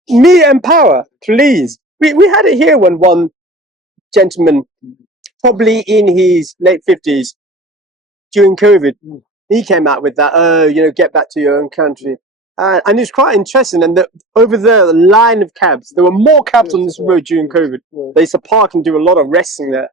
Me and power, please. We had it here when one gentleman, probably in his late 50s, during COVID, he came out with that, "Oh, get back to your own country." And it's quite interesting. And over there, the line of cabs, there were more cabs on this road during COVID. They used to park and do a lot of resting there.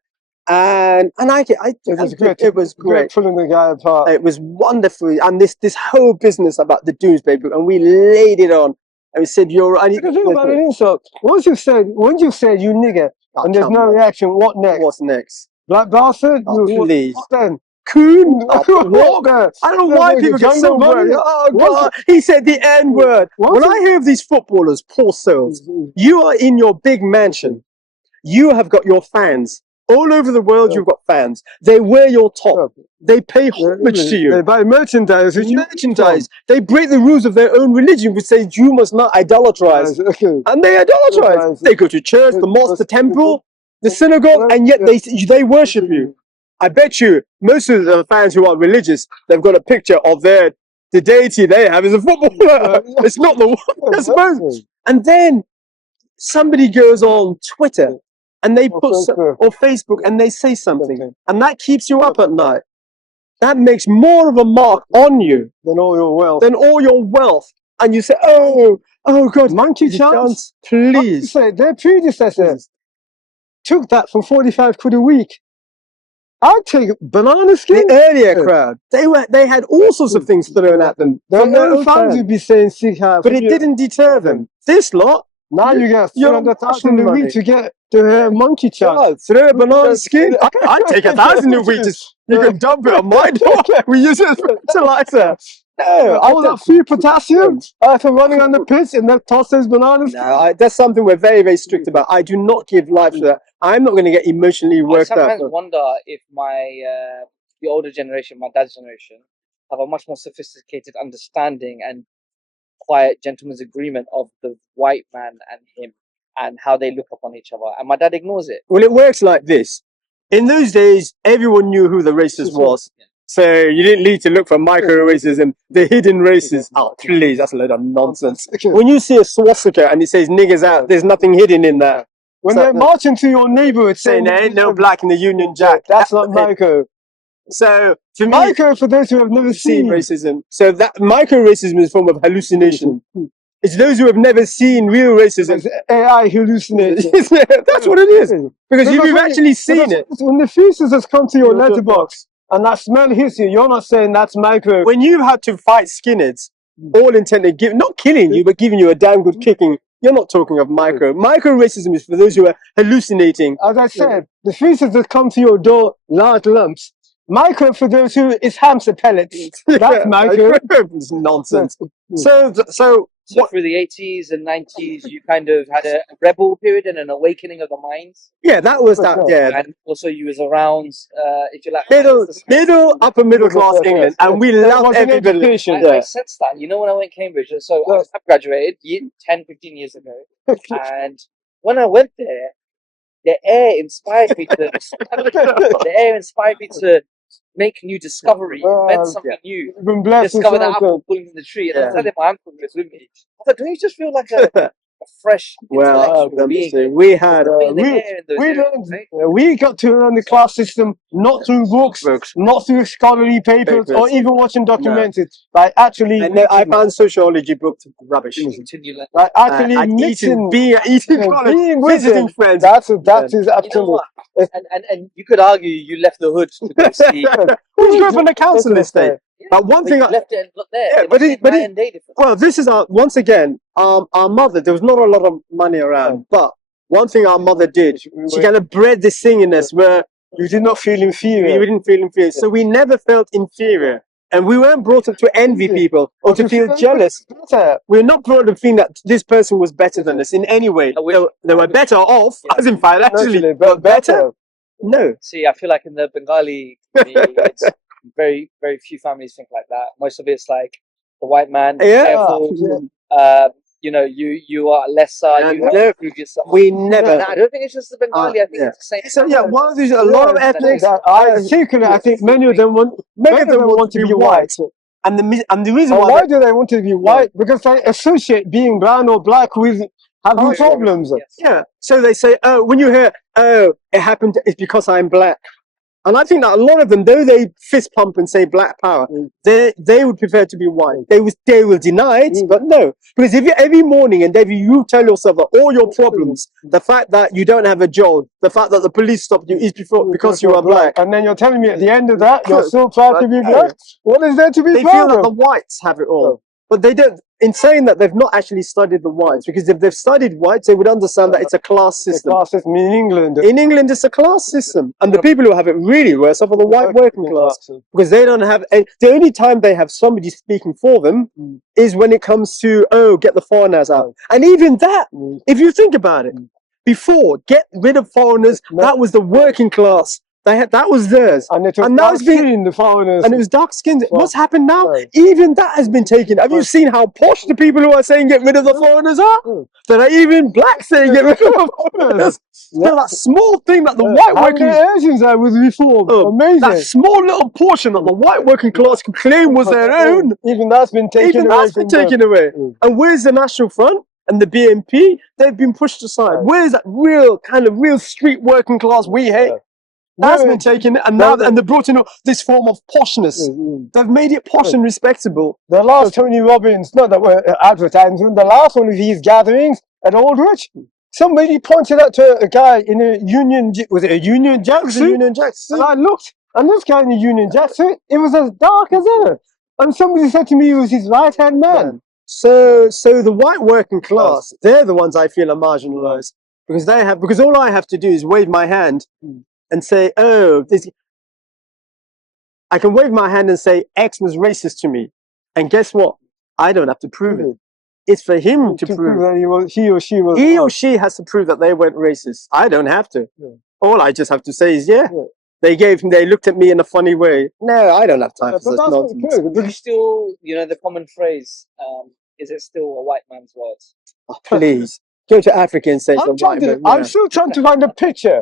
And it was great. Pulling the guy apart. It was wonderful. And this whole business about the Doomsday Book, and we laid it on. And we said, "You're right." The thing about an insult, once you said you nigger, and there's no reaction, what next? What's next? Black bastard? Please. What then? Coon? What then? I don't know why people get so worried. Oh, God. He said the N word. When I hear of these footballers, poor souls, you are in your big mansion. You have got your fans. All over the world, you've got fans. They wear your top. They pay homage to you. They buy merchandise. They break the rules of their own religion, which says you must not idolatrize. And they idolatrize. They go to church, the mosque, the temple, the synagogue, and yet they worship you. I bet you most of the fans who are religious, they've got a picture of the deity they have is a footballer. It's not the one, I suppose. And then somebody goes on Twitter and they put or Facebook and they say something, and that keeps you up at night. That makes more of a mark on you than all your wealth. And you say, "Oh God, Monkey chance, please." Their predecessors took that for 45 quid a week. I'd take banana skin. The earlier crowd, they had all sorts of things thrown at them. Their own fans would be saying "Sick half," but it didn't deter them. This lot, now you get 300,000 a week to get to monkey chance. Throw a banana skin. I'd take 1,000 a week. You can dump it on my door. We use it as fertilizer. No, all that free potassium for running on the pitch and then toss those bananas. No, that's something we're very, very strict about. I do not give life to that. I'm not going to get emotionally worked up. I sometimes wonder if the older generation, my dad's generation, have a much more sophisticated understanding and quiet gentleman's agreement of the white man and him and how they look upon each other. And my dad ignores it. Well, it works like this. In those days, everyone knew who the racist was. So you didn't need to look for micro-racism, the hidden races. Oh, please, that's a load of nonsense. When you see a swastika and it says "niggers out," there's nothing hidden in that. When they're marching to your neighborhood saying there ain't no black in the Union Jack, that's not micro. So for me, micro, for those who have never seen racism, so that micro-racism is a form of hallucination. It's those who have never seen real racism. It's AI hallucination. That's what it is. Because if you've actually seen it. When the feces has come to your letterbox and that smell hits you, you're not saying that's micro. When you've had to fight skinheads, all intended, not killing you, but giving you a damn good kicking, you're not talking of micro. Micro-racism is for those who are hallucinating. As I said, the feces that come to your door, large lumps. Micro for those who is hamster pellets. That's micro. It's nonsense. So through the 80s and 90s, you kind of had a rebel period and an awakening of the minds. Yeah, that was that. Yeah, and also you was around, if you like, upper middle class England, and we loved everybody. I sense that. You know, when I went to Cambridge, so I graduated 10, 15 years ago, and when I went there, the air inspired me to. Make new discovery, invent something new, discover the apple pulling from the tree. And I said, my uncle was with me. I thought, don't you just feel like a fresh Well, intellectual let me being. see. We had In the air in those we areas, learned, right? we got to learn the class system not through books, not through scholarly papers, or Papers. even watching documentaries. By actually, and I found sociology books rubbish. Continue like like actually And mixing, eating and college, being with visiting them. friends. That is you know absolutely. what? And you could argue you left the hood to go see. We grew up on a council estate. But one But thing, you I, left it and got there. Yeah, There but must it- be but night it- and day difference. well, this is our once again. Our mother. There was not a lot of money around, but one thing our mother did, she kind of bred this thing in us where You did not feel we inferior. didn't feel inferior, so we never felt inferior, and we weren't brought up to envy people or to feel jealous. Better. We're not brought up to think that this person was better than us in any way. I wish- They were better off, Yeah. as in fact, actually, Naturally, but better. No. See, I feel like in the Bengali community, it's very, very few families think like that. Most of it's like the white man, Yeah. careful, you know, you are lesser, Yeah, you have no, to prove yourself. We No, never. I don't think it's just the Bengali. I think yeah. it's the same. So yeah, one of these, a lot of ethnics. Secretly, I think many of them want to be white. And the reason And why why do they want to be white? Because they associate being brown or black with having Culture. problems. Yes. yeah, so they say, oh, when you hear, oh, it happened, it's because I'm black. And I think that a lot of them, though they fist pump and say black power, they would prefer to be white. They will deny it, but no, because if you every morning and every you tell yourself that all your problems, the fact that you don't have a job, the fact that the police stopped you is because you are black. And then you're telling me at the end of that, you're so proud to be But- black? What is there to be They feel proud that the of? whites have it all, but they don't. In saying that, they've not actually studied the whites, because if they've studied whites, they would understand that it's a class The system. class system in England. In England, it's a class system, and the people who have it really worse are the white working class, because they don't have. The only time they have somebody speaking for them is when it comes to get the foreigners out, and even that, if you think about it, before get rid of foreigners, that was the working class. That was theirs. And it was And now it's been- seen the foreigners. And it was dark skinned. Well, What's happened now? right. Even that has been taken. Have you seen how posh the people who are saying get rid of the foreigners are? There are even blacks saying get rid of the foreigners. So that small thing that the white How working many Asians there was reformed? Oh, Amazing. that small little portion that the white working class could claim was their own, Even that's been taken even away that's been from them. taken away. And where's the National Front and the BNP? They've been pushed aside. Where's that real street working class we hate? That's been taken, and now and they brought in this form of poshness. They've made it posh and respectable. The last Tony Robbins, not that we're advertising, the last one of these gatherings at Aldrich, somebody pointed out to a guy in a Union, was it a Union Jack suit? Union Jack suit. And I looked, and this guy in a Union Jack suit, it was as dark as ever. And somebody said to me he was his right-hand man. So the white working class, they're the ones I feel are marginalised, because all I have to do is wave my hand and say, oh, I can wave my hand and say X was racist to me, and guess what? I don't have to prove it. It's for him to prove. that he or she was. He or she has to prove that they weren't racist. I don't have to. All I just have to say is, they looked at me in a funny way. No, I don't have time for But such that's not nonsense. true. Do you still, you know, the common phrase, is it still a white man's words? Oh, please go to Africa and say it's a white man. I'm still trying to find a picture.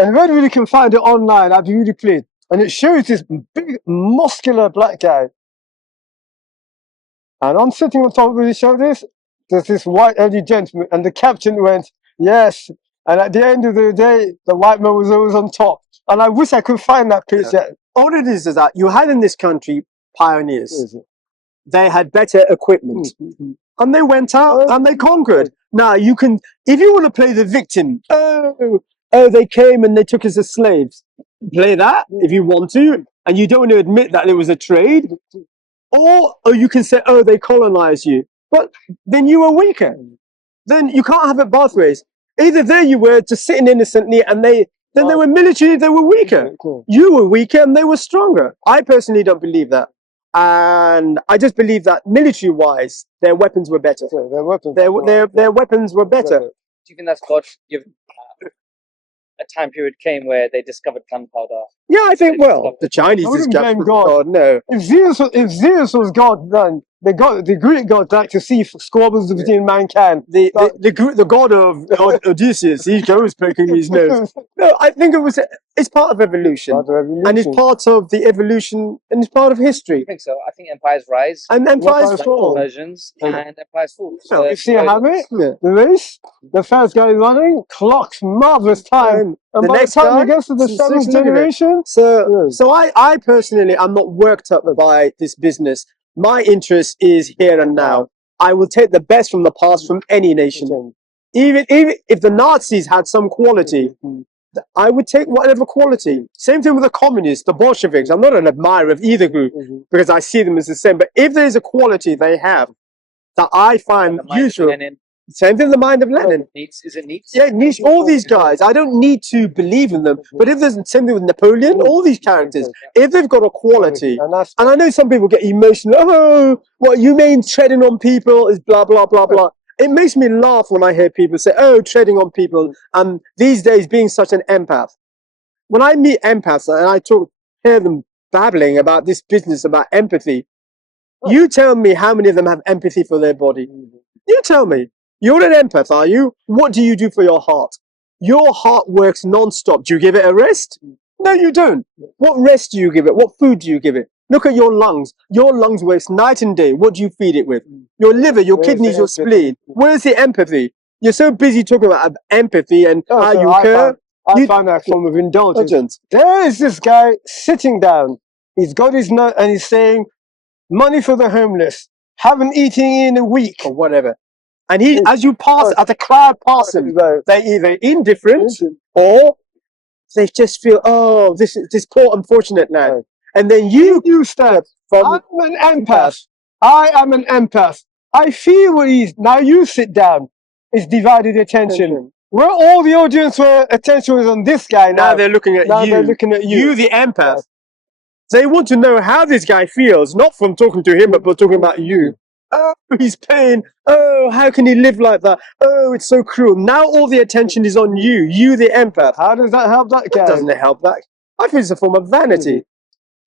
And whether we can find it online, I'd be really pleased. And it shows this big, muscular black guy. And I'm sitting on top of his shoulders. There's this white elderly gentleman, and the captain went, yes. And at the end of the day, the white man was always on top. And I wish I could find that picture. All it is that you had in this country pioneers. They had better equipment. And they went out and they conquered. Now you can, if you want to play the victim, oh, they came and they took us as slaves. Play that if you want to, and you don't want to admit that it was a trade. Or you can say, oh, they colonized you. But then you were weaker. Then you can't have it both ways. Either there you were just sitting innocently and they were military, they were weaker. You were weaker and they were stronger. I personally don't believe that. And I just believe that military-wise, their weapons were better. Their weapons. Their weapons were better. Do you think that's God given? A time period came where they discovered gunpowder. Yeah, I think, well, the Chinese I wouldn't discovered blame God. no. If Zeus was God, then the Greek gods like to see squabbles between mankind. The god of Odysseus, he goes poking his nose. No, I think it's part of evolution. And it's part of the evolution, and it's part of history. I think so. I think empires rise, And empires Empires fall. versions, and empires fall. No, You see how it? The race, the first guy running clocks marvelous time, and the by next the time guy, he gets to the six seventh minutes of it. generation, So I personally, I'm not worked up by this business. My interest is here and now. I will take the best from the past from any nation. Even if the Nazis had some quality, I would take whatever quality. Same thing with the communists, the Bolsheviks. I'm not an admirer of either group because I see them as the same. But if there's a quality they have that I find useful, same thing, the mind of Lenin. Is it Nietzsche? Yeah, Nietzsche, all these guys, I don't need to believe in them. But if there's something with Napoleon, all these characters, if they've got a quality, and I know some people get emotional, oh, what you mean treading on people is blah, blah, blah, blah. It makes me laugh when I hear people say, oh, treading on people, and these days being such an empath. When I meet empaths and I hear them babbling about this business, about empathy, you tell me how many of them have empathy for their body. You tell me. You're an empath, are you? What do you do for your heart? Your heart works non-stop. Do you give it a rest? No, you don't. What rest do you give it? What food do you give it? Look at your lungs. Your lungs works night and day. What do you feed it with? Your liver, your kidneys, your spleen. Where's the empathy? You're so busy talking about empathy and how you care. I find that form of indulgence. There is this guy sitting down. He's got his note and he's saying, money for the homeless. Haven't eaten in a week. Or whatever. And he, as you pass, as the crowd passes, they're either indifferent or they just feel, oh, this poor unfortunate man. And then you step from. I'm an empath. I am an empath. I feel what he's. Now you sit down. It's divided attention. Where all the audience attention was on this guy, now they're looking at now you. they're looking at you. You, the empath. They want to know how this guy feels, not from talking to him, but talking about you. Oh, he's pain. Oh, how can he live like that? Oh, it's so cruel. Now all the attention is on you. You, the empath. How does that help that guy? Doesn't it help that? I think it's a form of vanity.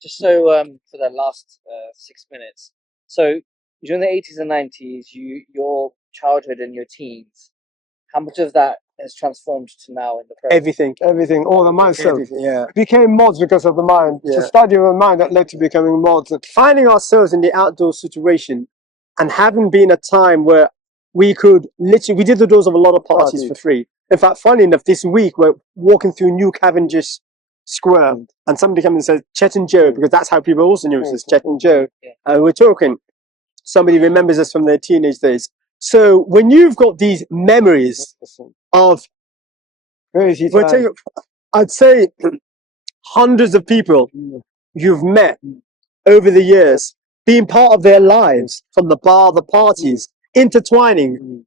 Just so for the last 6 minutes. So during the 80s and 90s, your childhood and your teens, how much of that has transformed to now in the present? Everything, all the mindset. Yeah. Became mods because of the mind. It's a study of the mind that led to becoming mods. Finding ourselves in the outdoor situation and having been a time where we could literally, we did the doors of a lot of parties for free. In fact, funny enough, this week we're walking through New Cavendish Square and somebody came and said Chet and Joe, because that's how people also knew us as Chet and Joe. And we're talking, somebody remembers us from their teenage days. So when you've got these memories of, I'd say hundreds of people you've met over the years, being part of their lives, from the bar, the parties, intertwining,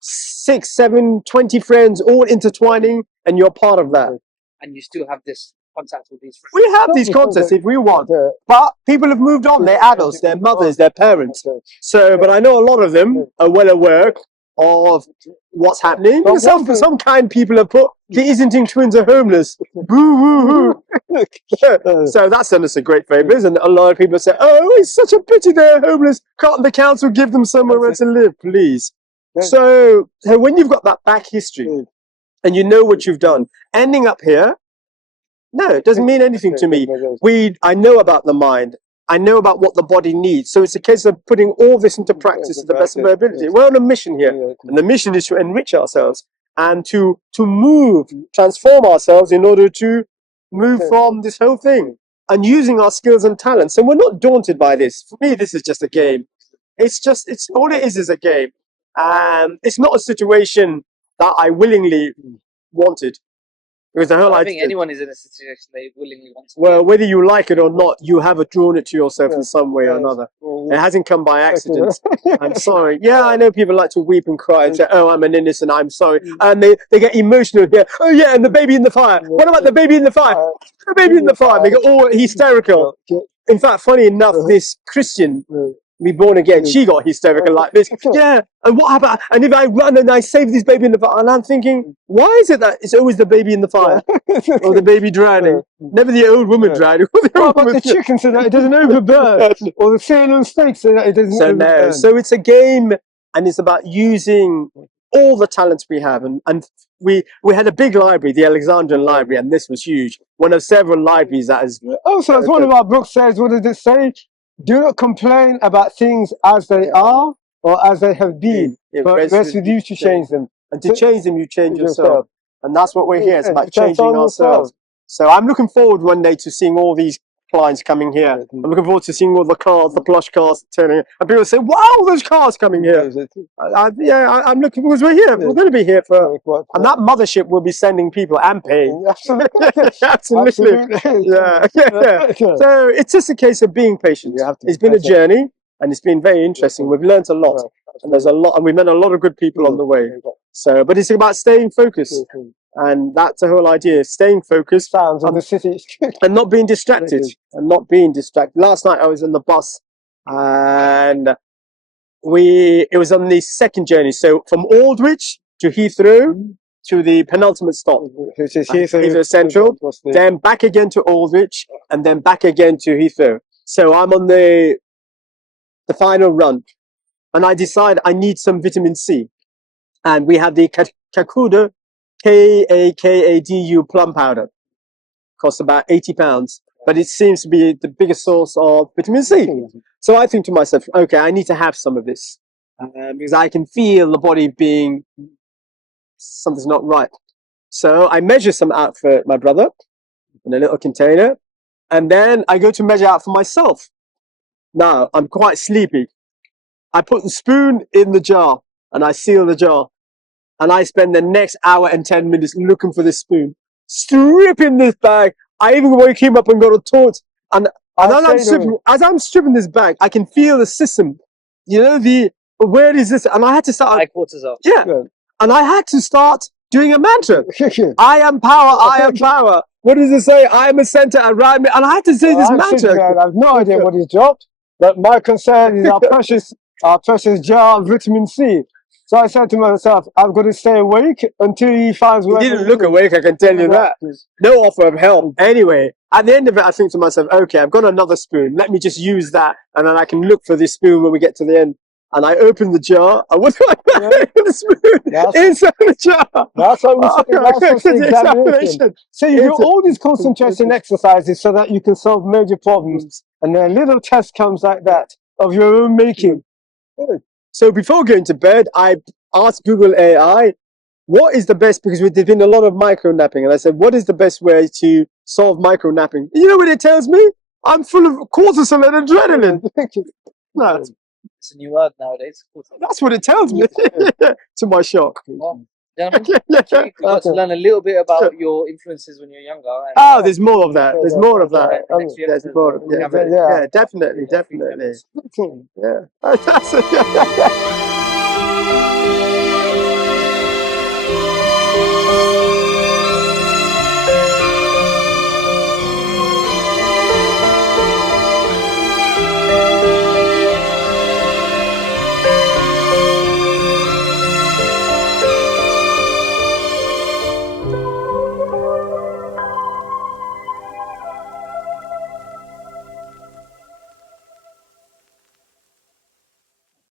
6, 7, 20 friends all intertwining, and you're part of that. And you still have this contact with these friends? We have these contacts if we want, but people have moved on. They're adults, they're mothers, they're parents. So, but I know a lot of them are well aware of what's happening. Some kind people have put the Islington twins are homeless. Boo hoo hoo. So that's done us a great favour, and a lot of people say, "Oh, it's such a pity they're homeless. Can't the council give them somewhere where to live, please?" So when you've got that back history and you know what you've done, ending up here, no, it doesn't mean anything to me. I know about the mind. I know about what the body needs. So it's a case of putting all this into practice to the best of our ability. We're on a mission here. And the mission is to enrich ourselves and to move, transform ourselves in order to move from this whole thing and using our skills and talents. So we're not daunted by this. For me, this is just a game. It's all it is a game. It's not a situation that I willingly wanted. Because the whole I think anyone is in a situation they willingly want to. Well, whether you like it or not, you have drawn it to yourself in some way or another. It hasn't come by accident. I'm sorry. Yeah, I know people like to weep and cry and say, "Oh, I'm an innocent. I'm sorry," and they get emotional here. Oh yeah, and the baby in the fire. What about the baby in the fire? The baby in the fire. They get all hysterical. In fact, funny enough, this Christian be born again. She got hysterical like this. Yeah, and what happened? And if I run and I save this baby in the fire, and I'm thinking, why is it that it's always the baby in the fire or the baby drowning? Never the old woman drowning. What about the chicken so that it doesn't overburn? Or the sailor steak so that it doesn't So overburn? no, so it's a game, and it's about using all the talents we have, and we had a big library, the Alexandrian Library, and this was huge. One of several libraries that is. Also, as one of our books says, what does it say? Do not complain about things as they are or as they have been, but rest with you to change them. And to change them, you change yourself. And that's what we're here. It's about changing ourselves. So I'm looking forward one day to seeing all these clients coming here. I'm looking forward to seeing all the cars, the plush cars turning. And people say, wow, there's cars coming here. I'm looking, because we're here. We're going to be here for, and that mothership will be sending people and paying. Absolutely. Yeah. So it's just a case of being patient. It's been a journey, and it's been very interesting. We've learned a lot, and there's a lot, and we met a lot of good people on the way. So, but it's about staying focused. And that's the whole idea, staying focused Sounds of the city. and not being distracted. Last night I was in the bus, and it was on the second journey. So from Aldwych to Heathrow to the penultimate stop, Which is Heathrow Central, then back again to Aldwych, and then back again to Heathrow. So I'm on the final run, and I decide I need some vitamin C, and we have the Kakadu, Kakadu plum powder. Costs about £80, but it seems to be the biggest source of vitamin C. So I think to myself, okay, I need to have some of this, because I can feel the body being something's not right. So I measure some out for my brother in a little container, and then I go to measure out for myself. Now I'm quite sleepy. I put the spoon in the jar and I seal the jar. And I spend the next hour and 10 minutes looking for this spoon, stripping this bag. I even woke him up and got a torch. And as I'm stripping this bag, I can feel the system. You know, where is this? And I had to start. High quarters up. Yeah. And I had to start doing a mantra. I am power, I am power. What does it say? I am a center around me. And I had to say this mantra. I have no idea what he's dropped, but my concern is our precious jar of vitamin C. So I said to myself, I've got to stay awake until he finds where. He didn't look awake, I can tell you that. No offer of help. Anyway, at the end of it, I think to myself, okay, I've got another spoon. Let me just use that, and then I can look for this spoon when we get to the end. And I open the jar. And what do I find? The spoon inside the jar. That's what the examination. So you do all these concentration exercises so that you can solve major problems. And then a little test comes like that of your own making. So before going to bed, I asked Google AI, what is the best, because there's been a lot of micro napping, and I said, what is the best way to solve micro napping? You know what it tells me? I'm full of cortisol and adrenaline. No, It's a new word nowadays. that's what it tells me, to my shock. Well, gentlemen, we got to learn a little bit about your influences when you're younger. And Oh, there's more of that. There's more of that. next few There's episodes, more. we'll have Yeah, definitely. Yeah. Okay. That's